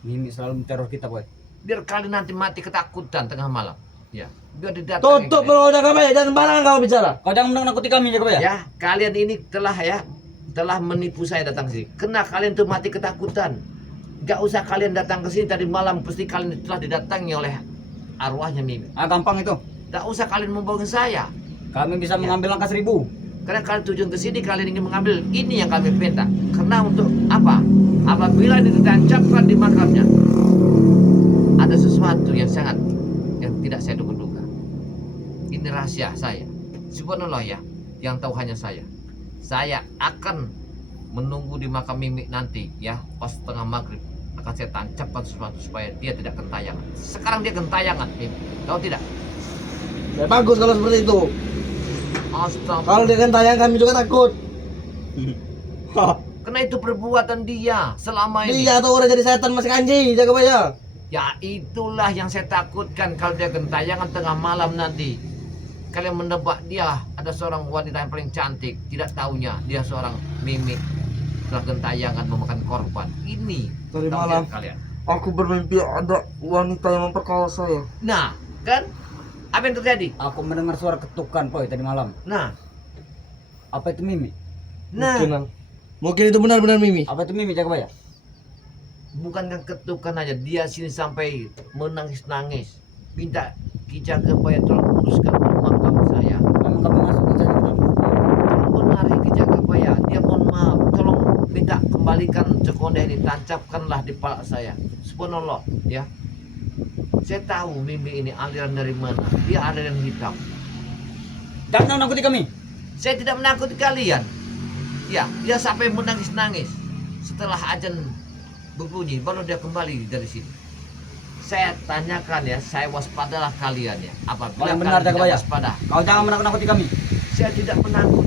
Mimi selalu menteror kita, boy. Biar kalian nanti mati ketakutan tengah malam. Ya. Biar didatangi. Tutup kalian. mulut jaga bayar, jangan sembarangan kau bicara. Kau jangan menakut-nakuti kami jaga bayar. Ya, kalian ini telah menipu saya datang ke sini. Kena kalian tuh mati ketakutan. Gak usah kalian datang ke sini tadi malam, pasti kalian telah didatangi oleh arwahnya Mimi. Ah, gampang itu. Gak usah kalian membohongi saya. Kami bisa Ya. mengambil angka 1000. Karena kalian tujuan ke sini kalian ingin mengambil ini yang kami minta. Karena untuk apa? Apabila ini ditancapkan di makamnya, ada sesuatu yang tidak saya duga-duga. Ini rahasia saya. Subhanallah ya, yang tahu hanya saya. Saya akan menunggu di makam Mimi nanti ya, pas tengah maghrib akan saya tancapkan sesuatu supaya dia tidak gentayangan. Sekarang dia gentayangan, Mimi. Tahu tidak? Ya bagus kalau seperti itu. Astaga. Kalau dia gentayangan kami juga takut. Karena itu perbuatan dia selama ini. Dia tuh udah jadi setan masih kanji, jaga bayar. Ya itulah yang saya takutkan kalau dia gentayangan tengah malam nanti. Kalian menebak dia ada seorang wanita yang paling cantik, tidak taunya dia seorang Mimi telah gentayangan memakan korban. Ini Tadi tahu malam. tidak kalian. Aku bermimpi ada wanita yang memperkosa saya. Nah, kan apa yang terjadi? Aku mendengar suara ketukan, boy, tadi malam. Nah, Apa itu Mimi? Mungkin itu benar-benar Mimi. Apa itu Mimi jaga bayar? bukan ketukan aja, dia sini sampai menangis-nangis, minta Ki Jagabaya tolong uruskan makam saya. Memang kami masukkan saja ke dalam. Benar Ki Jagabaya, dia mohon maaf, tolong minta kembalikan Cekonde ini, tancapkanlah di kepala saya. Subhanallah, ya. Saya tahu Mimi ini aliran dari mana. Dia aliran hitam. Jangan nakuti kami. Saya tidak menakuti kalian. Ya, dia sampai menangis-nangis. Setelah azan berbunyi, baru dia kembali dari sini. Saya tanyakan ya, saya waspadalah kalian ya. Apabila Yang benar, kalian tidak Jagabaya. waspada, Kau jangan menakut-nakuti kami. saya tidak menakut.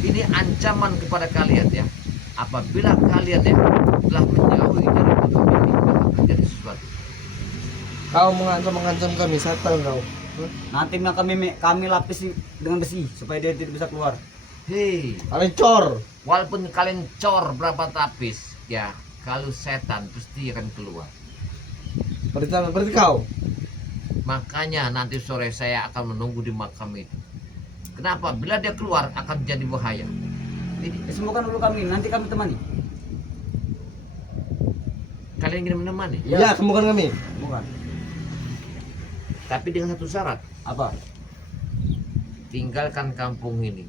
Ini ancaman kepada kalian ya. Apabila kalian ya telah menjauhi dari makam ini, akan terjadi sesuatu. Kau mengancam kami, setan kau. Nanti kami lapisi dengan besi supaya dia tidak bisa keluar. Hei, Kalian cor. walaupun kalian cor berapa tapis, ya kalau setan pasti akan keluar. Berarti kau. Makanya nanti sore saya akan menunggu di makam itu. Kenapa? Bila dia keluar akan jadi bahaya. Jadi, Sembuhkan dulu kami, nanti kami temani. kalian ingin menemani, Ya, sembuhkan kami. Bukan. tapi dengan satu syarat, Apa? tinggalkan kampung ini.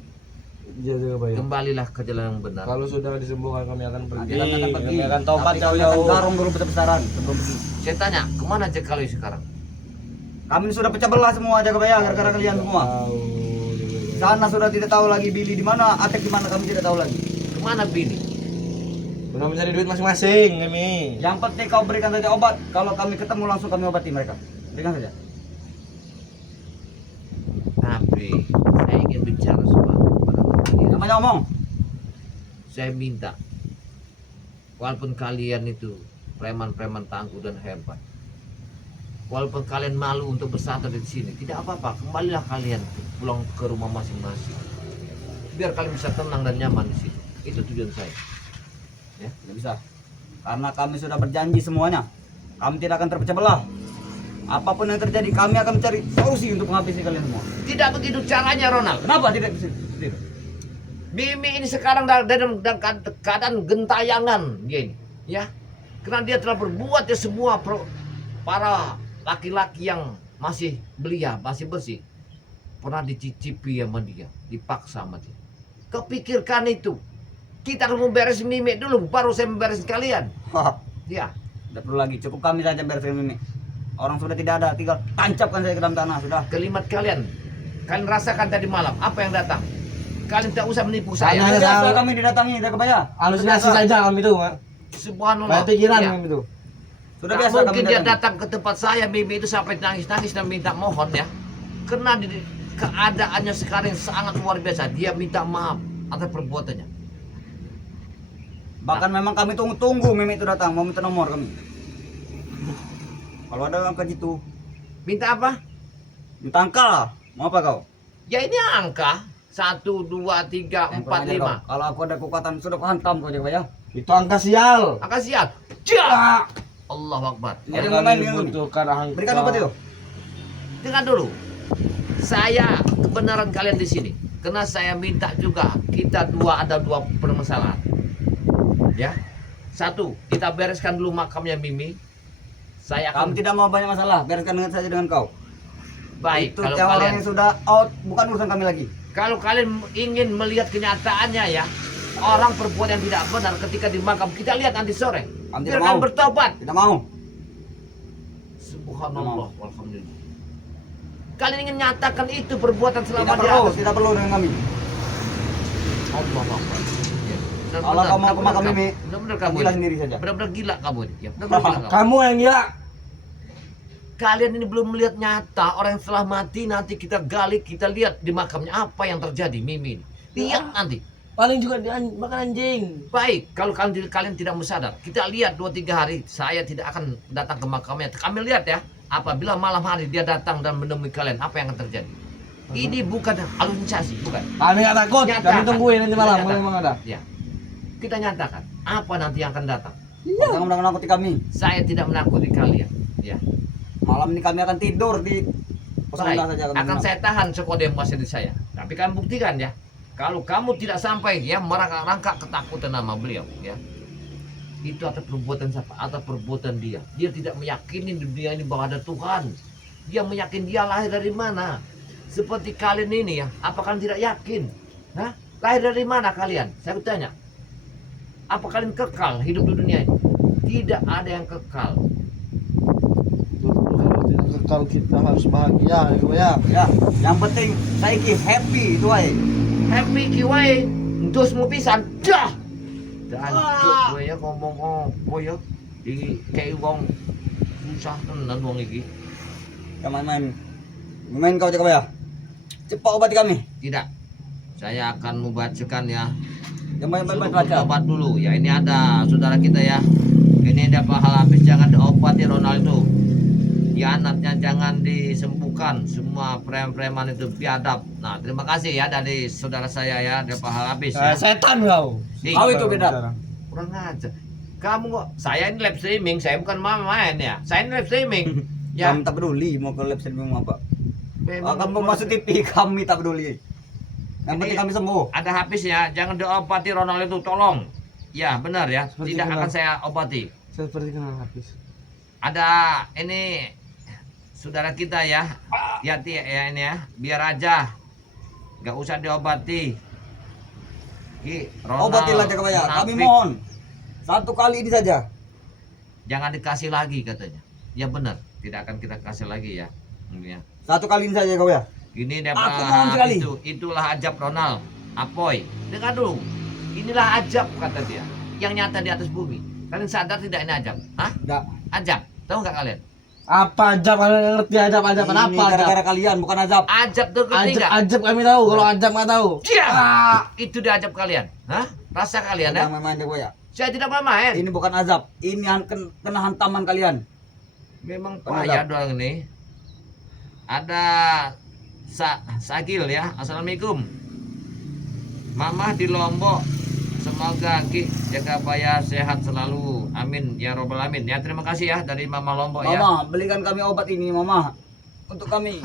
Iya, Jagabaya. Kembalilah ke jalan yang benar. Kalau sudah disembuhkan kami akan pergi. Nanti kami akan pergi. Kami akan tobat Tapi kami akan jauh-jauh. garung dulu besar-besaran sebelum pergi. Saya tanya, kemana Jekalu sekarang? Kami sudah pecah belah semua Jagabaya gara-gara kalian semua. Tahu, Jagabaya. Sana sudah tidak tahu lagi Billy di mana, Atek di mana kami tidak tahu lagi. Kemana Bini? Udah mencari duit masing-masing kami. Yang penting kau berikan saja obat. Kalau kami ketemu langsung kami obati mereka. Berikan saja. Tapi saya ingin bicara sesuatu pada kalian. Namanya ngomong. Saya minta, walaupun kalian itu preman-preman tangguh dan hebat, walaupun kalian malu untuk bersatu di sini, tidak apa-apa, kembalilah kalian pulang ke rumah masing-masing. Biar kalian bisa tenang dan nyaman di sini. Itu tujuan saya. Ya, Tidak bisa. Karena kami sudah berjanji semuanya. Kami tidak akan terpecah belah. Apapun yang terjadi, kami akan mencari solusi untuk menghabisi kalian semua. tidak begitu caranya, Ronald. Kenapa tidak bisa? Tidak. Mimi ini sekarang dalam keadaan gentayangan dia ini, ya. Karena dia telah berbuat ya semua para laki-laki yang masih belia, masih bersih, pernah dicicipi sama dia, dipaksa sama dia. Kepikirkan itu. Kita akan memberesin Mimi dulu, baru saya memberesin kalian. Ya. Tidak perlu lagi, cukup kami saja beresin ini. Orang sudah tidak ada, tinggal tancapkan saya ke dalam tanah sudah. Kalimat kalian rasakan tadi malam apa yang datang. Kalian tidak usah menipu saya. Hanya Biasa tahu. kami didatangi, tidak kebayang. Halusinasi saja kami itu, Mak. Subhanallah. Banyak pikiran Ya. kami itu. Sudah Tak biasa kami mungkin dia datangi. datang ke tempat saya, Mimi itu sampai nangis-nangis dan minta mohon ya. Karena keadaannya sekarang sangat luar biasa. Dia minta maaf atas perbuatannya. Bahkan memang kami tunggu-tunggu Mimi itu datang, mau minta nomor kami. Kalau ada angka gitu, Minta apa? minta angka. Mau apa kau? Ya ini angka 1, 2, 3, 4, Kurang ajar 5. kau. Kalau aku ada kekuatan sudah ku hantam kau jaga ya. Itu angka sial. Angka siap. Ja! Allahu Akbar. Ini Yang yang main kami dengan kami. butuhkan angka. Berikan obat itu. Dengar dulu. Saya kebenaran kalian di sini. Karena saya minta juga kita ada dua permasalahan. Ya. Satu, kita bereskan dulu makamnya Mimi. Saya Kami akan tidak mau banyak masalah, bereskan dengan saja dengan kau. baik Itu kalau yang orang kalian yang sudah out, bukan urusan kami lagi. kalau kalian ingin melihat kenyataannya ya, orang perbuatan yang tidak benar ketika di makam kita lihat nanti sore. Kami tidak Biarkan mau. bertobat. Tidak mau. Subhanallah walhamdulillah. Kalian ingin nyatakan itu perbuatan selama Tidak di perlu, atas. tidak perlu dengan kami. Allah Akbar. Ya. Kalau kau mau ke makam ini, benar-benar kamu. gila ini. sendiri saja. Benar-benar gila kamu ini. Ya, benar-benar gila kamu. Kamu yang gila. Kalian ini belum melihat nyata orang yang telah mati, nanti kita gali, kita lihat di makamnya apa yang terjadi Mimi ini. Lihat nanti. Paling juga makan anjing. Baik, kalau kalian tidak mau sadar, kita lihat 2-3 hari saya tidak akan datang ke makamnya. Kami lihat ya, apabila malam hari dia datang dan menemui kalian, apa yang akan terjadi? Ini bukan halusinasi, bukan. Kami nggak takut. Nyatakan. Kami tungguin nanti malam. Kita Kalau nyatakan. memang ada. Ya. Kita nyatakan apa nanti yang akan datang. Jangan menakut-nakuti kami. Saya tidak menakuti kalian. Ya. Malam ini kami akan tidur di pos Baik, rendah saja kami. akan saya tahan sekode emas di saya. Tapi kalian buktikan ya. Kalau kamu tidak sampai ya merangkak ketakutan nama beliau ya. Itu atas perbuatan siapa? Atas perbuatan dia. Dia tidak meyakini di dunia ini bahwa ada Tuhan. Dia meyakini dia lahir dari mana. Seperti kalian ini ya. Apa kalian tidak yakin? Hah? Lahir dari mana kalian? Saya bertanya. Apa kalian kekal hidup di dunia ini? Tidak ada yang kekal. Kalau kita harus bahagia, gitu ya. Ya, yang penting saya ki happy itu aja. Happy kiwai terus mau pisan dah dancuk gue ya ngomong apa ya di kayak wong susah tenan wong iki. Ya main kau jaga ya. Cepat obati kami. Tidak, saya akan membacakan ya. Yang banyak Suruh baca. obat dulu ya. Ini ada saudara kita ya, ini ada pahala habis, jangan diobati Ronaldo. Anaknya jangan disembuhkan, semua preman-preman itu biadab. Nah, terima kasih ya dari saudara saya ya, ada pahala habis ya. Setan kau. Nih, Kau itu beda. kurang aja. Kamu kok, saya ini live streaming, saya bukan main ya. Saya ini live streaming. Ya, Kami tak peduli mau ke lab streaming mau apa. memang Akan mau masuk TV kami tak peduli. Yang Ini- penting kami sembuh. ada habisnya, jangan diobati Ronald itu, tolong. Ya, benar ya, Seperti tidak benar. akan saya obati. Seperti kenal habis. Ada ini saudara kita ya, Yati ya ini ya, biar aja, nggak usah diobati. Ronald, Obatilah jaga ya. Kami munafik. mohon. Satu kali ini saja. Jangan dikasih lagi katanya. Ya benar, tidak akan kita kasih lagi ya. Ini ya. Satu kali ini saja kau ya. Ini dia Aku mohon sekali. itulah ajab Ronald. Apoy. Dengar dulu. Inilah ajab kata dia. Yang nyata di atas bumi. Kalian sadar tidak ini ajab? Hah? Enggak. Ajab. Tahu nggak kalian? Apa ajab? Kalian nggak ngerti ajab Ini apa ajab? gara-gara kalian bukan azab. Ajab tuh ngerti Ajab, nggak? ajab kami tahu. Kalau ajab nggak tahu. Ya, itu dia ajab kalian. Hah? Rasa kalian ya? Jangan main jaga ya. Saya tidak main. Ini bukan azab. Ini kena hantaman kalian. Memang Bukan payah azab. doang ini. Ada Sakil ya. Assalamualaikum. Mama di Lombok. Semoga Ki jaga Paya sehat selalu. Amin ya robbal alamin. Ya terima kasih ya dari Mama Lombok ya. Mama, belikan kami obat ini, Mama. Untuk kami.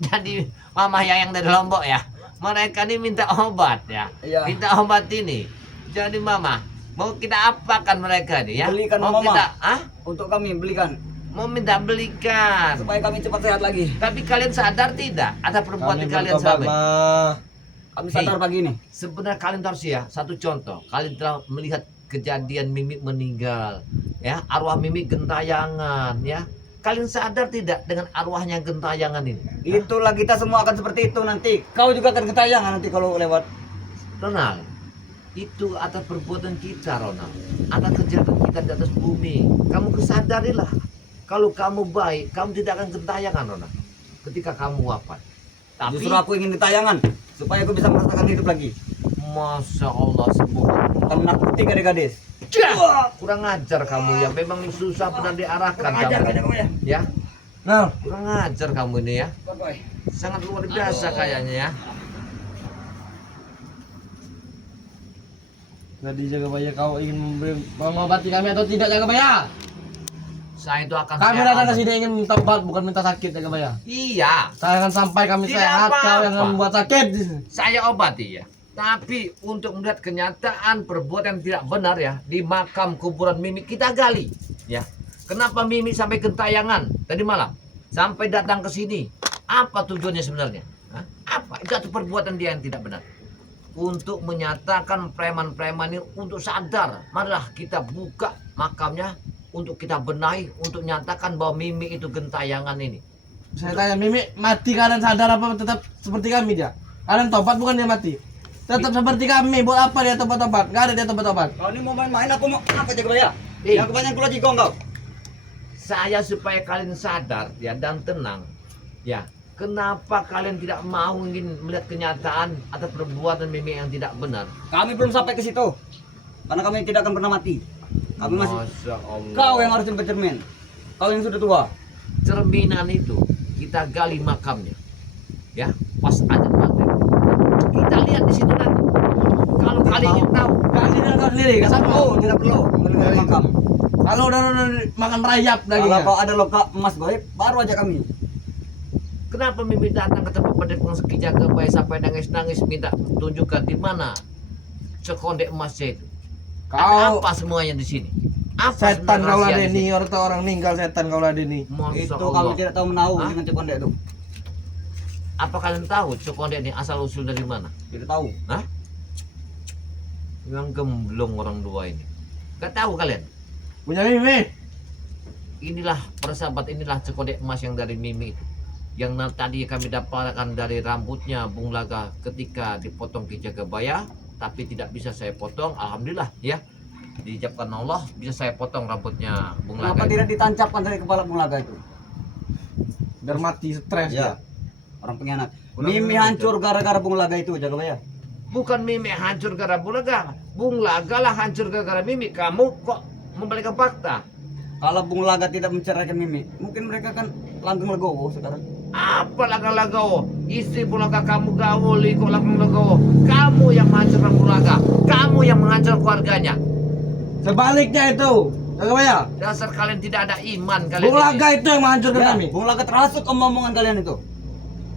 Jadi Mama yang dari Lombok ya. mereka ini minta obat ya. Iya. Minta obat ini. Jadi mama, mau kita apakan mereka nih ya? Belikan mau mama. kita, Untuk kami belikan mau minta belikan. supaya kami cepat sehat lagi. Tapi kalian sadar tidak? Ada perbuatan Kami kalian bertobat, sama. Ma. Kami sadar pagi ini. Sebenarnya kalian harus ya, satu contoh. Kalian telah melihat kejadian Mimi meninggal. Ya, arwah Mimi gentayangan ya. Kalian sadar tidak dengan arwahnya gentayangan ini? Itulah kita semua akan seperti itu nanti. Kau juga akan ketayangan nanti kalau lewat. Ronald, itu atas perbuatan kita, Ronald. Atas kejahatan kita di atas bumi. Kamu kesadarilah. Kalau kamu baik, kamu tidak akan gentayangan, Ronald. Ketika kamu wafat. Tapi, Justru aku ingin ketayangan supaya aku bisa merasakan hidup lagi. Masya Allah, sembuh. Kalau nakuti gadis-gadis. Kurang ajar kamu ya. Memang susah benar diarahkan Kurang ajar kamu. kamu ya. Ya, Nah, kurang ajar kamu ini ya. Bye-bye. Sangat luar biasa kayaknya ya. jadi Jagabaya kau ingin mengobati kami atau tidak Jagabaya? Saya itu akan Kami saya datang ke ambil. sini ingin minta obat bukan minta sakit Jagabaya. Iya, Saya akan sampai kami Tidak sehat, kau yang apa-apa. membuat sakit. saya obati ya. Tapi untuk melihat kenyataan perbuatan yang tidak benar ya di makam kuburan Mimi kita gali ya. Kenapa Mimi sampai gentayangan tadi malam sampai datang ke sini? Apa tujuannya sebenarnya? Hah? Apa? Itu perbuatan dia yang tidak benar. Untuk menyatakan preman-preman ini untuk sadar, marilah kita buka makamnya untuk kita benahi, untuk nyatakan bahwa Mimi itu gentayangan ini. Saya tanya Mimi, mati kalian sadar apa tetap seperti kami dia? Kalian tobat bukan dia mati? Tetap seperti kami, buat apa dia tobat-tobat? Gak ada dia tobat-tobat. Kau ini mau main-main aku mau apa Jagabaya? Eh. Yang kebanyakan kulo jigong kau. Saya supaya kalian sadar ya dan tenang ya. Kenapa kalian tidak mau ingin melihat kenyataan atau perbuatan Mimi yang tidak benar? Kami belum sampai ke situ. Karena kami tidak akan pernah mati. Kami masih Masya Allah. kau yang harus bercermin. Kau yang sudah tua. Cerminan itu kita gali makamnya ya pas ada mati. Kita lihat di situ nanti. Kalau kalian ingin tahu, Kalian tidak tahu sendiri, gak sama. Oh, tidak perlu melihat makam. Kalau udah makan rayap Kalau dagingnya. kau ada luka emas goib, baru aja kami. kenapa Mimi datang ke tempat pendepungan sekijang baik sampai nangis-nangis minta tunjukkan di mana sekondek emasnya itu. Ada Kau apa semuanya di sini? Apa setan sebenarnya kau rahasia di ladeni, sini? orang orang meninggal setan kau ladeni. Masya Itu Allah. kami tidak tahu menahu Hah? dengan cekondek itu. Apa kalian tahu Cokonde ini asal usul dari mana? Tidak tahu. Hah? Yang gemblong orang dua ini. Gak tahu kalian? Punya Mimi. Inilah persahabat, inilah Cokonde emas yang dari Mimi itu. Yang tadi kami dapatkan dari rambutnya Bung Laga ketika dipotong Ki Jagabaya, tapi tidak bisa saya potong. Alhamdulillah ya. Diijabkan Allah bisa saya potong rambutnya Bung Kenapa Laga. tidak ditancapkan dari kepala Bung Laga itu? Biar mati stres Ya. ya. Orang pengkhianat. Kurang Mimi ajar. hancur gara-gara Bung Laga itu, Jagabaya. Bukan Mimi hancur gara Bung Laga. Bung Laga lah hancur gara Mimi. Kamu kok membalikan fakta? Kalau Bung Laga tidak menceraikan Mimi, mungkin mereka kan langgeng legowo sekarang. Apa laga-lagawo? Istri Bulaga kamu gaul, kok laga-lagawo? Kamu yang menghancurkan Bulaga. Kamu yang menghancurkan keluarganya. Sebaliknya itu. Jagabaya. Dasar kalian tidak ada iman kalian. Bung Laga itu yang menghancurkan Ya, kami. Bung Laga terhasut omongan kalian itu.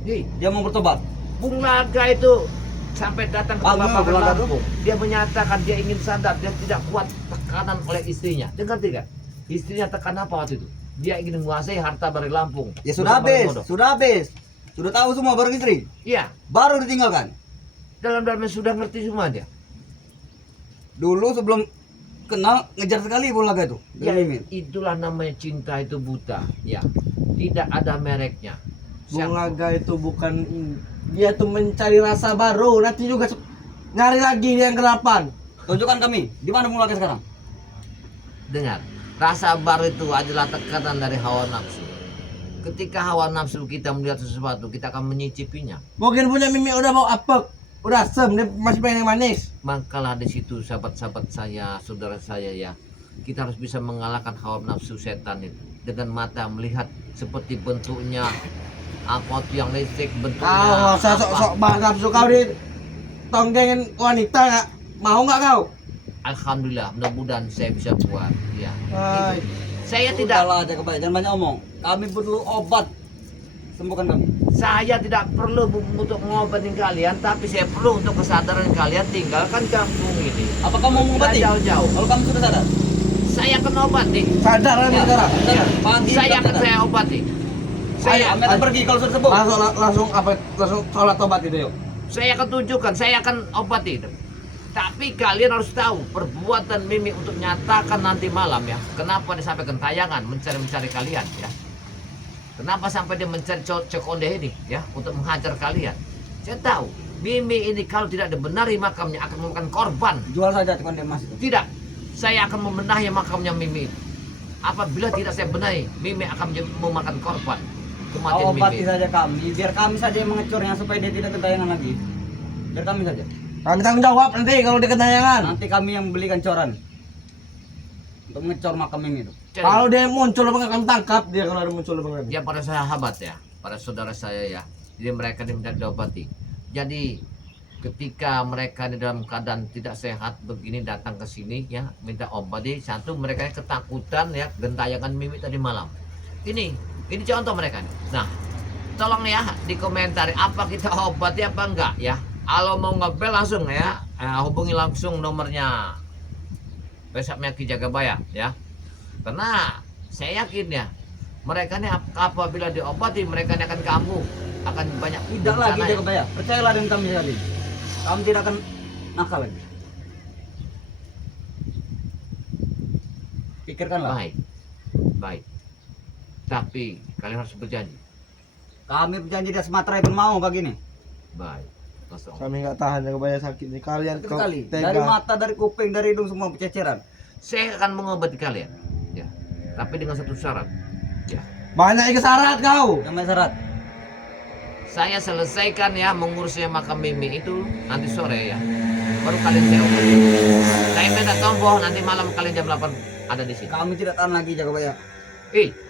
Hei, Dia mau bertobat. Bung Laga itu sampai datang ke Bangga, Bapak Bung Laga tuh. Lampung. Dia menyatakan dia ingin sadar, dia tidak kuat tekanan oleh istrinya. Dengar tidak? Istrinya tekan apa waktu itu? Dia ingin menguasai harta Bari Lampung. Ya sudah Bersama habis, Bodoh. sudah habis. Sudah tahu semua bareng istri. Iya, Baru ditinggalkan. dalam-dalamnya sudah ngerti semua dia. Dulu sebelum kenal ngejar sekali Bung Laga itu. Ya, Dengan Mimin. itulah namanya cinta itu buta. Ya, tidak ada mereknya. Bung Laga itu bukan dia tuh mencari rasa baru. Nanti juga nyari lagi dia yang ke-8. Tunjukkan kami, di mana Bung Laga sekarang? Dengar, rasa baru itu adalah tekanan dari hawa nafsu. Ketika hawa nafsu kita melihat sesuatu, kita akan menyicipinya. Mungkin punya Mimi udah mau apek. Udah asem, dia masih pengen yang manis. Makalah di situ sahabat-sahabat saya, saudara saya ya. Kita harus bisa mengalahkan hawa nafsu setan itu dengan mata melihat seperti bentuknya apa tuh yang lecek bentuknya. Kau usah sok-sok nafsu kau di tonggengin wanita nggak? Mau nggak kau? Alhamdulillah, mudah-mudahan saya bisa buat ya. Hai. Itu. Saya tidak Udahlah, Jagabaya, jangan banyak omong. Kami perlu obat sembuhkan kami. Saya tidak perlu untuk mengobatin kalian, tapi saya perlu untuk kesadaran kalian tinggalkan kampung ini. Apa kamu mau mengobati? Tidak jauh-jauh. Kalau kamu sudah sadar? Saya akan obati. Sadar kami sekarang. Sadar. Pagi Saya sudah akan sadar. saya obati. Ayo, kami akan pergi kalau sudah sembuh. Langsung sholat tobat itu yuk. Saya akan tunjukkan, saya akan obati. Tapi kalian harus tahu perbuatan Mimi untuk nyatakan nanti malam ya. Kenapa dia sampai gentayangan mencari kalian ya? Kenapa sampai dia mencari Cokonde ini ya untuk menghajar kalian? Saya tahu Mimi ini kalau tidak dibenahi makamnya akan memakan korban. Jual saja Cokonde Mas itu. Tidak, saya akan membenahi makamnya Mimi. Apabila tidak saya benahi, Mimi akan memakan korban. Kematian Obati Mimi. saja kami, biar kami saja yang mengecurnya supaya dia tidak kentayangan lagi. Biar kami saja. Kami tanggung jawab nanti kalau dia kentayangan. Nanti kami yang belikan coran untuk mengecor makam ini itu. Jadi, Kalau dia muncul apa kami tangkap dia kalau ada muncul apa kami. ya para sahabat ya, para saudara saya ya. Jadi mereka diminta diobati. Jadi ketika mereka di dalam keadaan tidak sehat begini datang ke sini ya minta obat, satu mereka ketakutan ya gentayangan Mimi tadi malam. Ini contoh mereka nih. Nah, tolong ya dikomentari apa kita obati apa enggak ya. Kalau mau ngebel langsung ya hubungi langsung nomornya resepnya Ki Jagabaya ya. Karena saya yakin ya mereka ini apabila diobati mereka ini akan kambuh, akan banyak Tidak lagi bencana ya. Jagabaya. Percayalah dengan kami sekali. Kami tidak akan nakal lagi. Pikirkanlah. Baik. Tapi kalian harus berjanji. Kami berjanji di Sumatera pun mau begini. Baik. Kosong. Kami nggak tahan ya kebanyakan sakit nih. Kalian Sakit kau sekali. tega. Dari mata, dari kuping, dari hidung semua berceceran. Saya akan mengobati kalian. Ya. Tapi dengan satu syarat. Ya. Banyak yang syarat kau. Namanya syarat. Saya selesaikan ya mengurusnya makam Mimi itu nanti sore ya. Baru kalian saya obati. Saya minta tomboh nanti malam kalian jam 8 ada di sini. Kami tidak tahan lagi Jagabaya.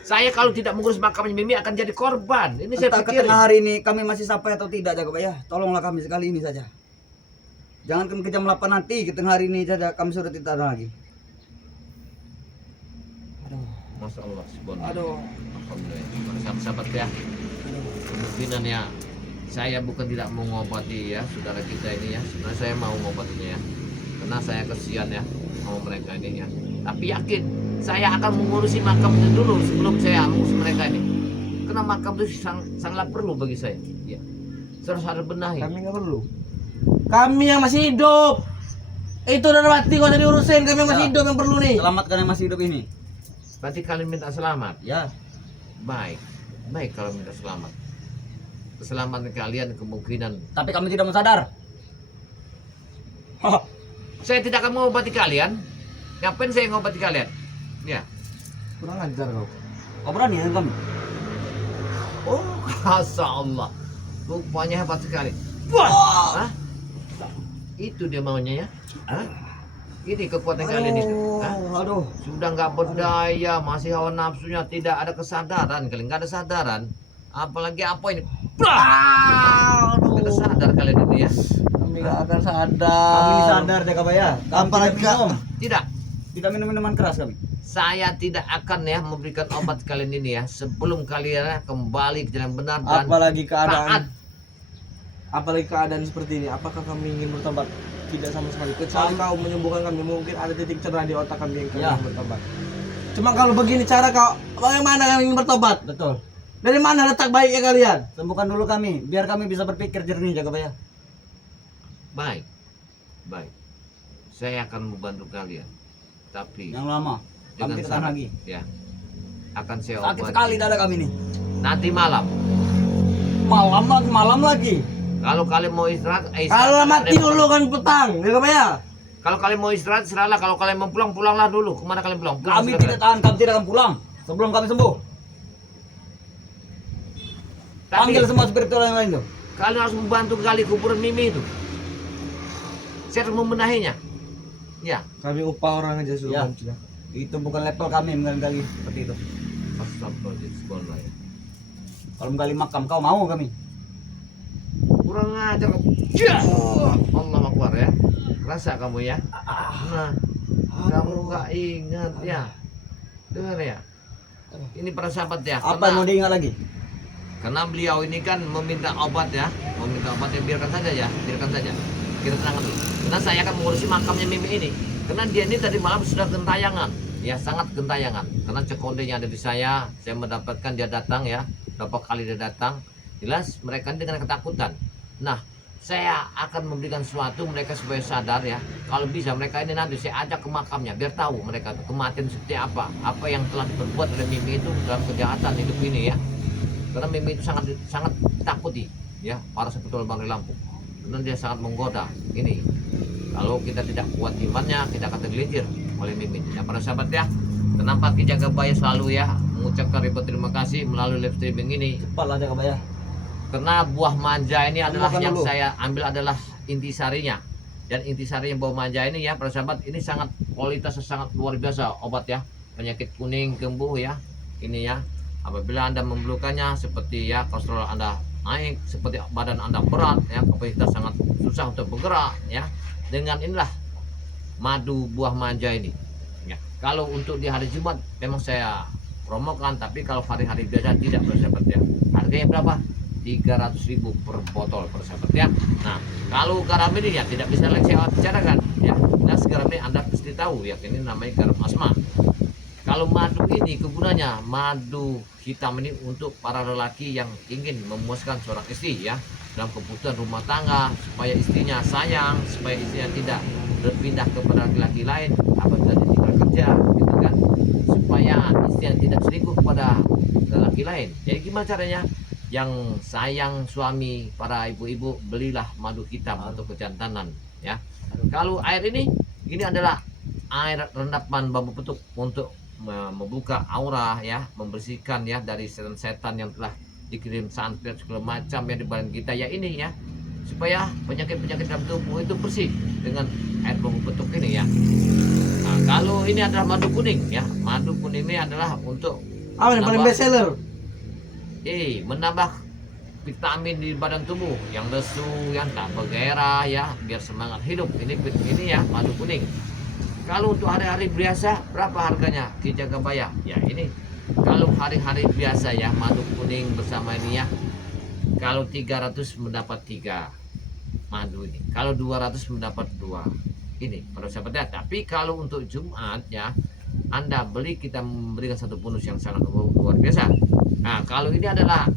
Saya kalau tidak mengurus makamnya Mimi akan jadi korban. Ini saya Entah ke pikirin. tengah hari ini kami masih sampai atau tidak Jagabaya. Tolonglah kami sekali ini saja. Jangan ke jam 8 nanti, ke tengah hari ini saja kami sudah tidak ada lagi. Aduh. Masya Allah, subhanallah. Aduh. Alhamdulillah. Sahabat ya. Kemungkinan ya saya bukan tidak mau ngobati ya saudara kita ini ya. Sebenarnya saya mau ngobatinya ya. Karena saya kesian ya sama mereka ini ya. Tapi yakin saya akan mengurusi makam itu dulu sebelum saya mengurus mereka ini. Karena makam itu sangatlah perlu bagi saya. Ya. Saya harus benahi. Kami nggak perlu. Kami yang masih hidup. Itu udah mati kok jadi urusin. Kami yang masih hidup yang perlu nih. Selamatkan yang masih hidup ini. Berarti kalian minta selamat. Ya. Baik kalau minta selamat. Keselamatan kalian kemungkinan. Tapi kami tidak mau sadar. Saya tidak akan mengobati kalian. Ngapain saya ngobati kalian? Ya. Kurang ajar kau. Kau berani dengan kami? Oh, Masya Allah. Rupanya hebat sekali. Wah. Hah? Itu dia maunya ya? Hah? Ini kekuatan kalian itu. Hah? Aduh. Sudah nggak berdaya, masih hawa nafsunya, tidak ada kesadaran. Kalian nggak ada sadaran. Apalagi apa ini? Nggak ada sadar kalian ini ya? Kami nggak akan Kami sadar. sadar Jagabaya. Kami Apalagi tidak minum. Tidak. Tidak minum minuman keras kami. Saya tidak akan ya memberikan obat kalian ini ya sebelum kalian ya kembali ke jalan benar dan Apalagi taat. keadaan seperti ini. Apakah kami ingin bertobat? Tidak sama sekali. Kecuali kau menyembuhkan kami, mungkin ada titik cerah di otak kami yang kami Ya. ingin bertobat. Cuma kalau begini cara kau, bagaimana kami ingin bertobat? Betul. Dari mana letak baiknya kalian? Sembuhkan dulu kami, biar kami bisa berpikir jernih Jagabaya. Baik. Saya akan membantu kalian. Tapi Yang lama. Kami dengan tidak tahan syarat lagi. ya. Akan saya Sakit obati. sekali dada kami nih. Nanti malam. Malam lagi. Kalau kalian mau istirahat, Kalau mati dulu kan petang, ya ya. Kalau kalian mau istirahat, serahlah. Kalau kalian mau pulang, pulanglah dulu. Kemana kalian pulang? Pulang Kami silakan. tidak tahan, kami tidak akan pulang sebelum kami sembuh. Tapi Panggil semua spiritual yang lain tuh. kalian harus membantu gali kuburan Mimi itu. Saya harus membenahinya. Ya. Kami upah orang aja suruh Ya. hancur. Itu bukan level kami menggali seperti itu. Astagfirullahaladzim. Kalau menggali makam kau mau kami. Kurang ajar. Ya. Allah Akbar ya. Rasa kamu ya. Nah, kamu nggak ingat ya. Dengar ya. Ini para sahabat ya. Apa yang mau diingat lagi? Karena beliau ini kan meminta obat ya, biarkan saja ya, biarkan saja. Kita tenangkan dulu. Karena saya akan mengurusi makamnya Mimi ini. Karena dia ini tadi malam sudah gentayangan, ya sangat gentayangan. Karena cekonde yang ada di saya mendapatkan dia datang ya, berapa kali dia datang. Jelas mereka ini dengan ketakutan. Nah, saya akan memberikan sesuatu mereka supaya sadar ya. Kalau bisa mereka ini nanti saya ajak ke makamnya biar tahu mereka kematian seperti apa yang telah diperbuat oleh Mimi itu dalam kejahatan hidup ini ya. Karena Mimi itu sangat takuti ya para sebetulnya Bang Lampung. Karena dia sangat menggoda. Ini kalau kita tidak kuat imannya kita akan tergelincir oleh Mimi. Ya para sahabat ya, kenapa Ki Jagabaya selalu ya mengucapkan ribuan terima kasih melalui live streaming ini. Cepatlah Jagabaya. Karena buah manja ini adalah Makan yang dulu. saya ambil adalah intisarinya. Dan intisari buah manja ini ya para sahabat, ini sangat kualitasnya sangat luar biasa obat ya. Penyakit kuning kembuh ya. Ini ya. Apabila Anda memerlukannya seperti ya kolesterol Anda naik, seperti badan Anda berat ya, kapasitas sangat susah untuk bergerak ya. Dengan inilah madu buah manja ini. Ya. Kalau untuk di hari Jumat memang saya promokan, tapi kalau hari-hari biasa tidak bersahabat ya. Harganya berapa? 300.000 per botol persahabat ya. Nah, kalau garam ini ya tidak bisa lagi saya bicarakan ya. Nah, garam ini Anda pasti tahu ya, ini namanya garam asma. Kalau madu ini kegunaannya madu hitam ini untuk para lelaki yang ingin memuaskan seorang istri ya dalam kebutuhan rumah tangga, supaya istrinya sayang, supaya istrinya tidak berpindah kepada laki-laki lain apabila dia tinggal kerja gitu kan, supaya istrinya tidak selingkuh kepada laki lain. Jadi gimana caranya? Yang sayang suami, para ibu-ibu, belilah madu hitam untuk kejantanan ya. Kalau air ini adalah air rendapan bambu petuk untuk membuka aura ya, membersihkan ya dari setan-setan yang telah dikirim santet segala macam ya di badan kita ya ini ya, supaya penyakit-penyakit dalam tubuh itu bersih dengan air bambu petuk ini ya. Nah, kalau ini adalah madu kuning ya, madu kuning ini adalah untuk Apa yang paling best seller? menambah vitamin di badan tubuh yang lesu, yang tak bergairah ya, biar semangat hidup. Ini ya madu kuning. Kalau untuk hari-hari biasa berapa harganya Ki Jagabaya? Ya ini kalau hari-hari biasa ya madu kuning bersama ini ya, kalau 300 mendapat 3 madu ini, kalau 200 mendapat 2 ini para sahabat ya. Tapi kalau untuk Jumat ya Anda beli, kita memberikan satu bonus yang sangat luar biasa. Nah, kalau ini adalah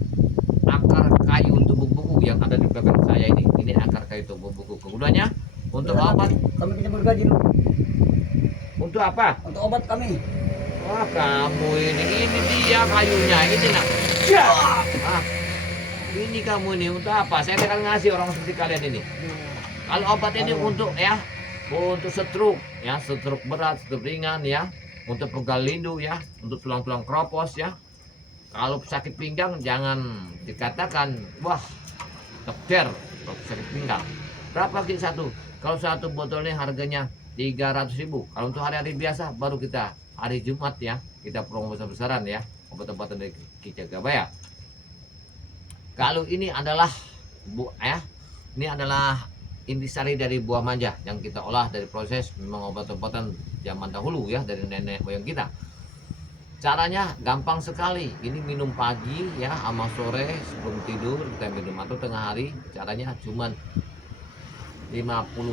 akar kayu tubuh buku yang ada di belakang saya ini. Ini akar kayu tubuh buku. Kegunaannya untuk obat. Kami pinjam bergaji dulu. Untuk apa? Untuk obat kami. Wah, kamu ini dia kayunya ini nak. Ya. Ah, ini kamu ini untuk apa? Saya akan ngasih orang seperti kalian ini. Kalau obat ini untuk ya, untuk stroke ya, stroke berat, stroke ringan ya, untuk pegal lindu ya, untuk tulang-tulang keropos ya. Kalau sakit pinggang jangan dikatakan wah dokter kalau sakit pinggang. Berapa Ki satu? Kalau satu botolnya harganya 300.000. Kalau untuk hari-hari biasa baru kita hari Jumat ya, kita promo besar-besaran ya, obat-obatan dari Ki Jagabaya. Kalau ini adalah ini adalah intisari dari buah manja yang kita olah dari proses memang obat-obatan zaman dahulu ya, dari nenek moyang kita. Caranya gampang sekali. Ini minum pagi ya, sama sore sebelum tidur kita minum, atau tengah hari. Caranya cuman 50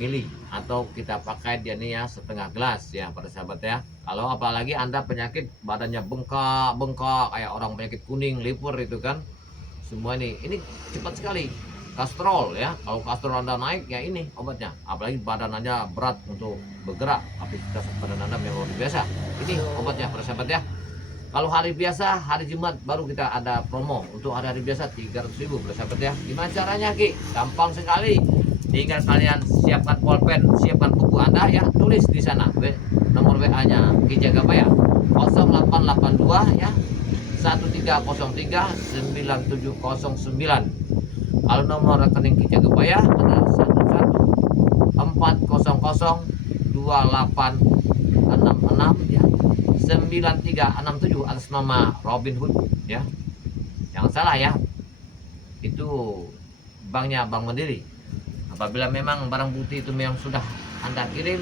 mili atau kita pakai dia nih ya setengah gelas ya pada sahabat ya. Kalau apalagi Anda penyakit badannya bengkak kayak orang penyakit kuning, liver itu kan, semua ini cepat sekali. Kolesterol ya, kalau kolesterol Anda naik ya ini obatnya. Apalagi badan Anda berat untuk bergerak, aktivitas badan Anda memang luar biasa, ini obatnya para sahabat ya. Kalau hari biasa, hari Jumat baru kita ada promo. Untuk hari-hari biasa 300.000 para sahabat ya. Gimana caranya Ki? Gampang sekali. Tinggal kalian siapkan pulpen, siapkan buku Anda ya, tulis di sana nomor WA-nya Ki Jagabaya 0882 ya 1303 9709. Kalau nomor rekening Ki Jagabaya adalah 11402866 ya 9367 atas nama Robin Hood ya. Jangan salah ya, itu banknya Bank Mandiri. Apabila memang barang bukti itu memang sudah Anda kirim,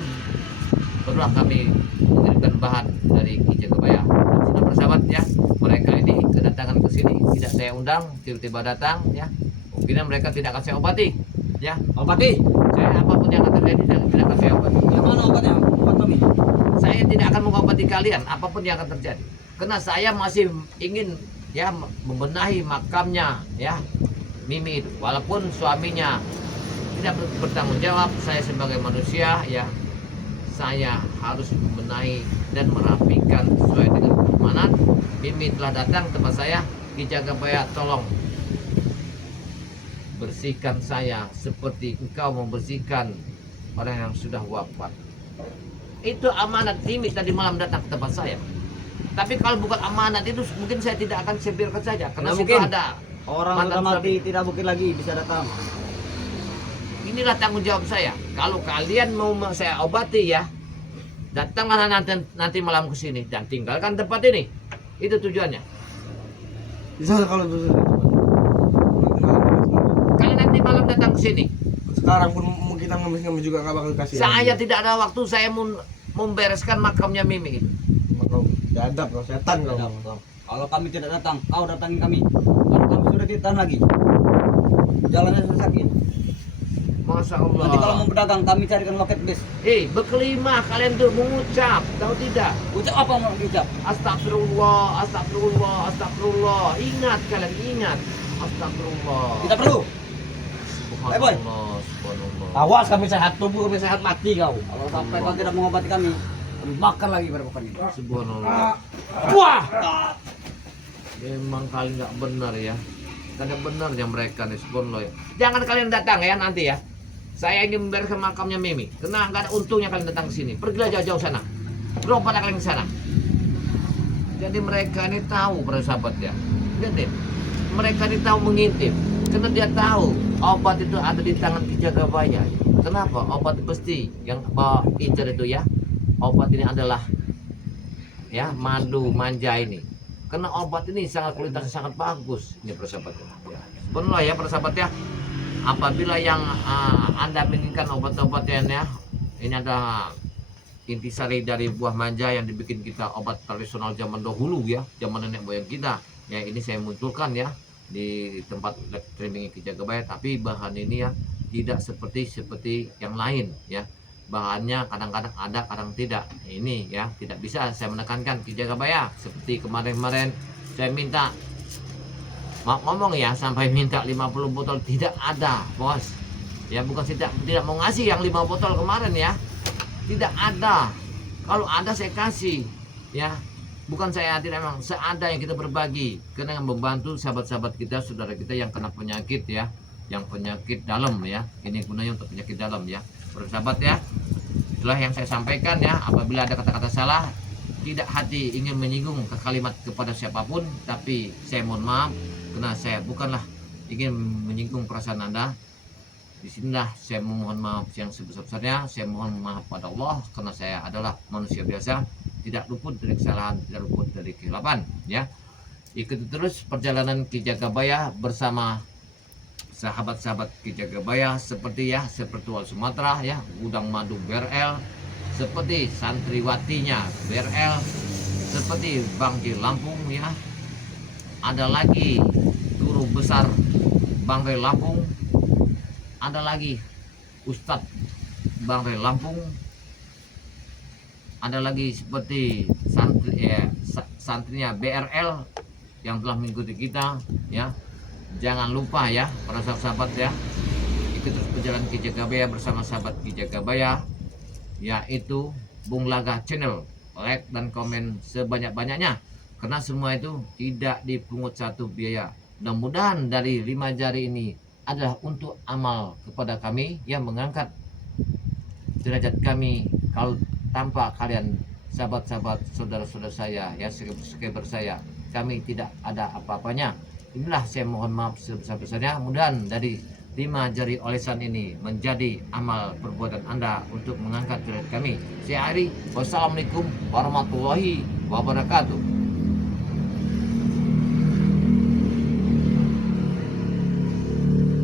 barulah kami mengirimkan bahan dari Ki Jagabaya. Sudah bersahabat ya, mereka ini kedatangan ke sini, tidak saya undang, tiba-tiba datang ya. Mungkin mereka tidak akan saya obati ya. Obati. Saya apapun yang akan terjadi tidak akan saya obati. Yang mana obatnya? Obat kami. Saya tidak akan mengobati kalian apapun yang akan terjadi. Karena saya masih ingin ya membenahi makamnya ya Mimi itu. Walaupun suaminya tidak bertanggung jawab, saya sebagai manusia ya saya harus membenahi dan merapikan sesuai dengan keimanan. Mimi telah datang tempat saya, Ki Jagabaya tolong bersihkan saya seperti engkau membersihkan orang yang sudah wafat. Itu amanat Mimi tadi malam datang ke tempat saya. Tapi kalau bukan amanat itu mungkin saya tidak akan saya biarkan saja karena Tidak situ mungkin. ada Orang mantan sudah mati suami. tidak mungkin lagi bisa datang. Inilah tanggung jawab saya. Kalau kalian mau saya obati ya, datanglah nanti malam ke sini dan tinggalkan tempat ini. Itu tujuannya. Bisa kalau itu. Kalian nanti malam datang ke sini. Sekarang pun kita ngemis-ngemis juga nggak bakal kasih. Saya tidak ada waktu saya membereskan makamnya Mimi itu. Kau jadap kau setan kau. Kalau kami tidak datang, kau datangin kami. Kalau kami sudah tidak tahan lagi. Jalannya sudah sakit. Masya Allah. Nanti kalau mau berdagang, kami carikan loket bis. Berkelima kalian tuh mengucap, tahu tidak? Ucap apa mau diucap? Astagfirullah, astagfirullah, astagfirullah. Ingat kalian ingat. Astagfirullah. Tidak perlu. Subhanallah, subhanallah. Awas kami sehat tubuh, kami sehat mati kau. Kalau sampai kau tidak mengobati kami makan lagi pada pokoknya. Subhanallah. Wah. Memang kalian nggak benar ya. Tidak benarnya mereka nih, subhanallah ya. Jangan kalian datang ya nanti ya. Saya ingin membereskan makamnya Mimi. Karena nggak ada untungnya kalian datang ke sini. Pergilah jauh-jauh sana. Berobat kalian ke sana. Jadi mereka ini tahu para sahabat ya. Lihat deh. Mereka ini tahu mengintip. Karena dia tahu obat itu ada di tangan Ki Jagabaya. Kenapa? Obat pasti yang bawa incer itu ya. Obat ini adalah ya madu manja ini. Karena obat ini sangat kualitasnya sangat bagus. Ini para sahabat ya. Benar ya para sahabat ya. Apabila yang Anda menginginkan obat-obatnya ya, ini ada intisari dari buah manja yang dibikin kita obat tradisional zaman dahulu ya, zaman nenek moyang kita. Ya ini saya munculkan ya di tempat streaming Ki Jagabaya, tapi bahan ini ya tidak seperti yang lain ya. Bahannya kadang-kadang ada, kadang tidak. Ini ya tidak bisa saya menekankan Ki Jagabaya seperti kemarin-kemarin saya minta ngomong ya sampai minta 50 botol, tidak ada bos ya. Bukan tidak mau ngasih yang 5 botol kemarin ya, tidak ada. Kalau ada saya kasih ya, bukan saya tidak, memang seada yang kita berbagi karena yang membantu sahabat-sahabat kita, saudara kita yang kena penyakit ya, yang penyakit dalam ya. Ini gunanya untuk penyakit dalam ya bersahabat ya. Itulah yang saya sampaikan ya. Apabila ada kata-kata salah, tidak hati ingin menyinggung ke kalimat kepada siapapun, tapi saya mohon maaf karena saya bukanlah ingin menyinggung perasaan Anda. Disinilah saya memohon maaf yang sebesar-besarnya. Saya mohon maaf pada Allah karena saya adalah manusia biasa, tidak luput dari kesalahan, tidak luput dari kehilafan ya. Ikuti terus perjalanan Ki Jagabaya bersama sahabat-sahabat Ki Jagabaya seperti Wal Sumatera ya, Gudang Madu BRL, seperti santriwatinya BRL, seperti Bangki Lampung ya. Ada lagi guru besar Bangre Lampung, ada lagi Ustadz Bangre Lampung, ada lagi seperti santrinya BRL yang telah mengikuti kita ya. Jangan lupa ya para sahabat ya, ikut terus perjalanan Ki Jagabaya bersama sahabat Ki Jagabaya, yaitu Bung Laga Channel. Like dan komen sebanyak-banyaknya karena semua itu tidak dipungut satu biaya. Mudah-mudahan dari 5 jari ini adalah untuk amal kepada kami yang mengangkat derajat kami. Kalau tanpa kalian sahabat-sahabat, saudara-saudara saya ya, subscriber saya, kami tidak ada apa-apanya. Inilah saya mohon maaf sebesar-besarnya. Mudah-mudahan dari 5 jari olesan ini menjadi amal perbuatan Anda untuk mengangkat derajat kami. Saya Ari, wassalamualaikum warahmatullahi wabarakatuh.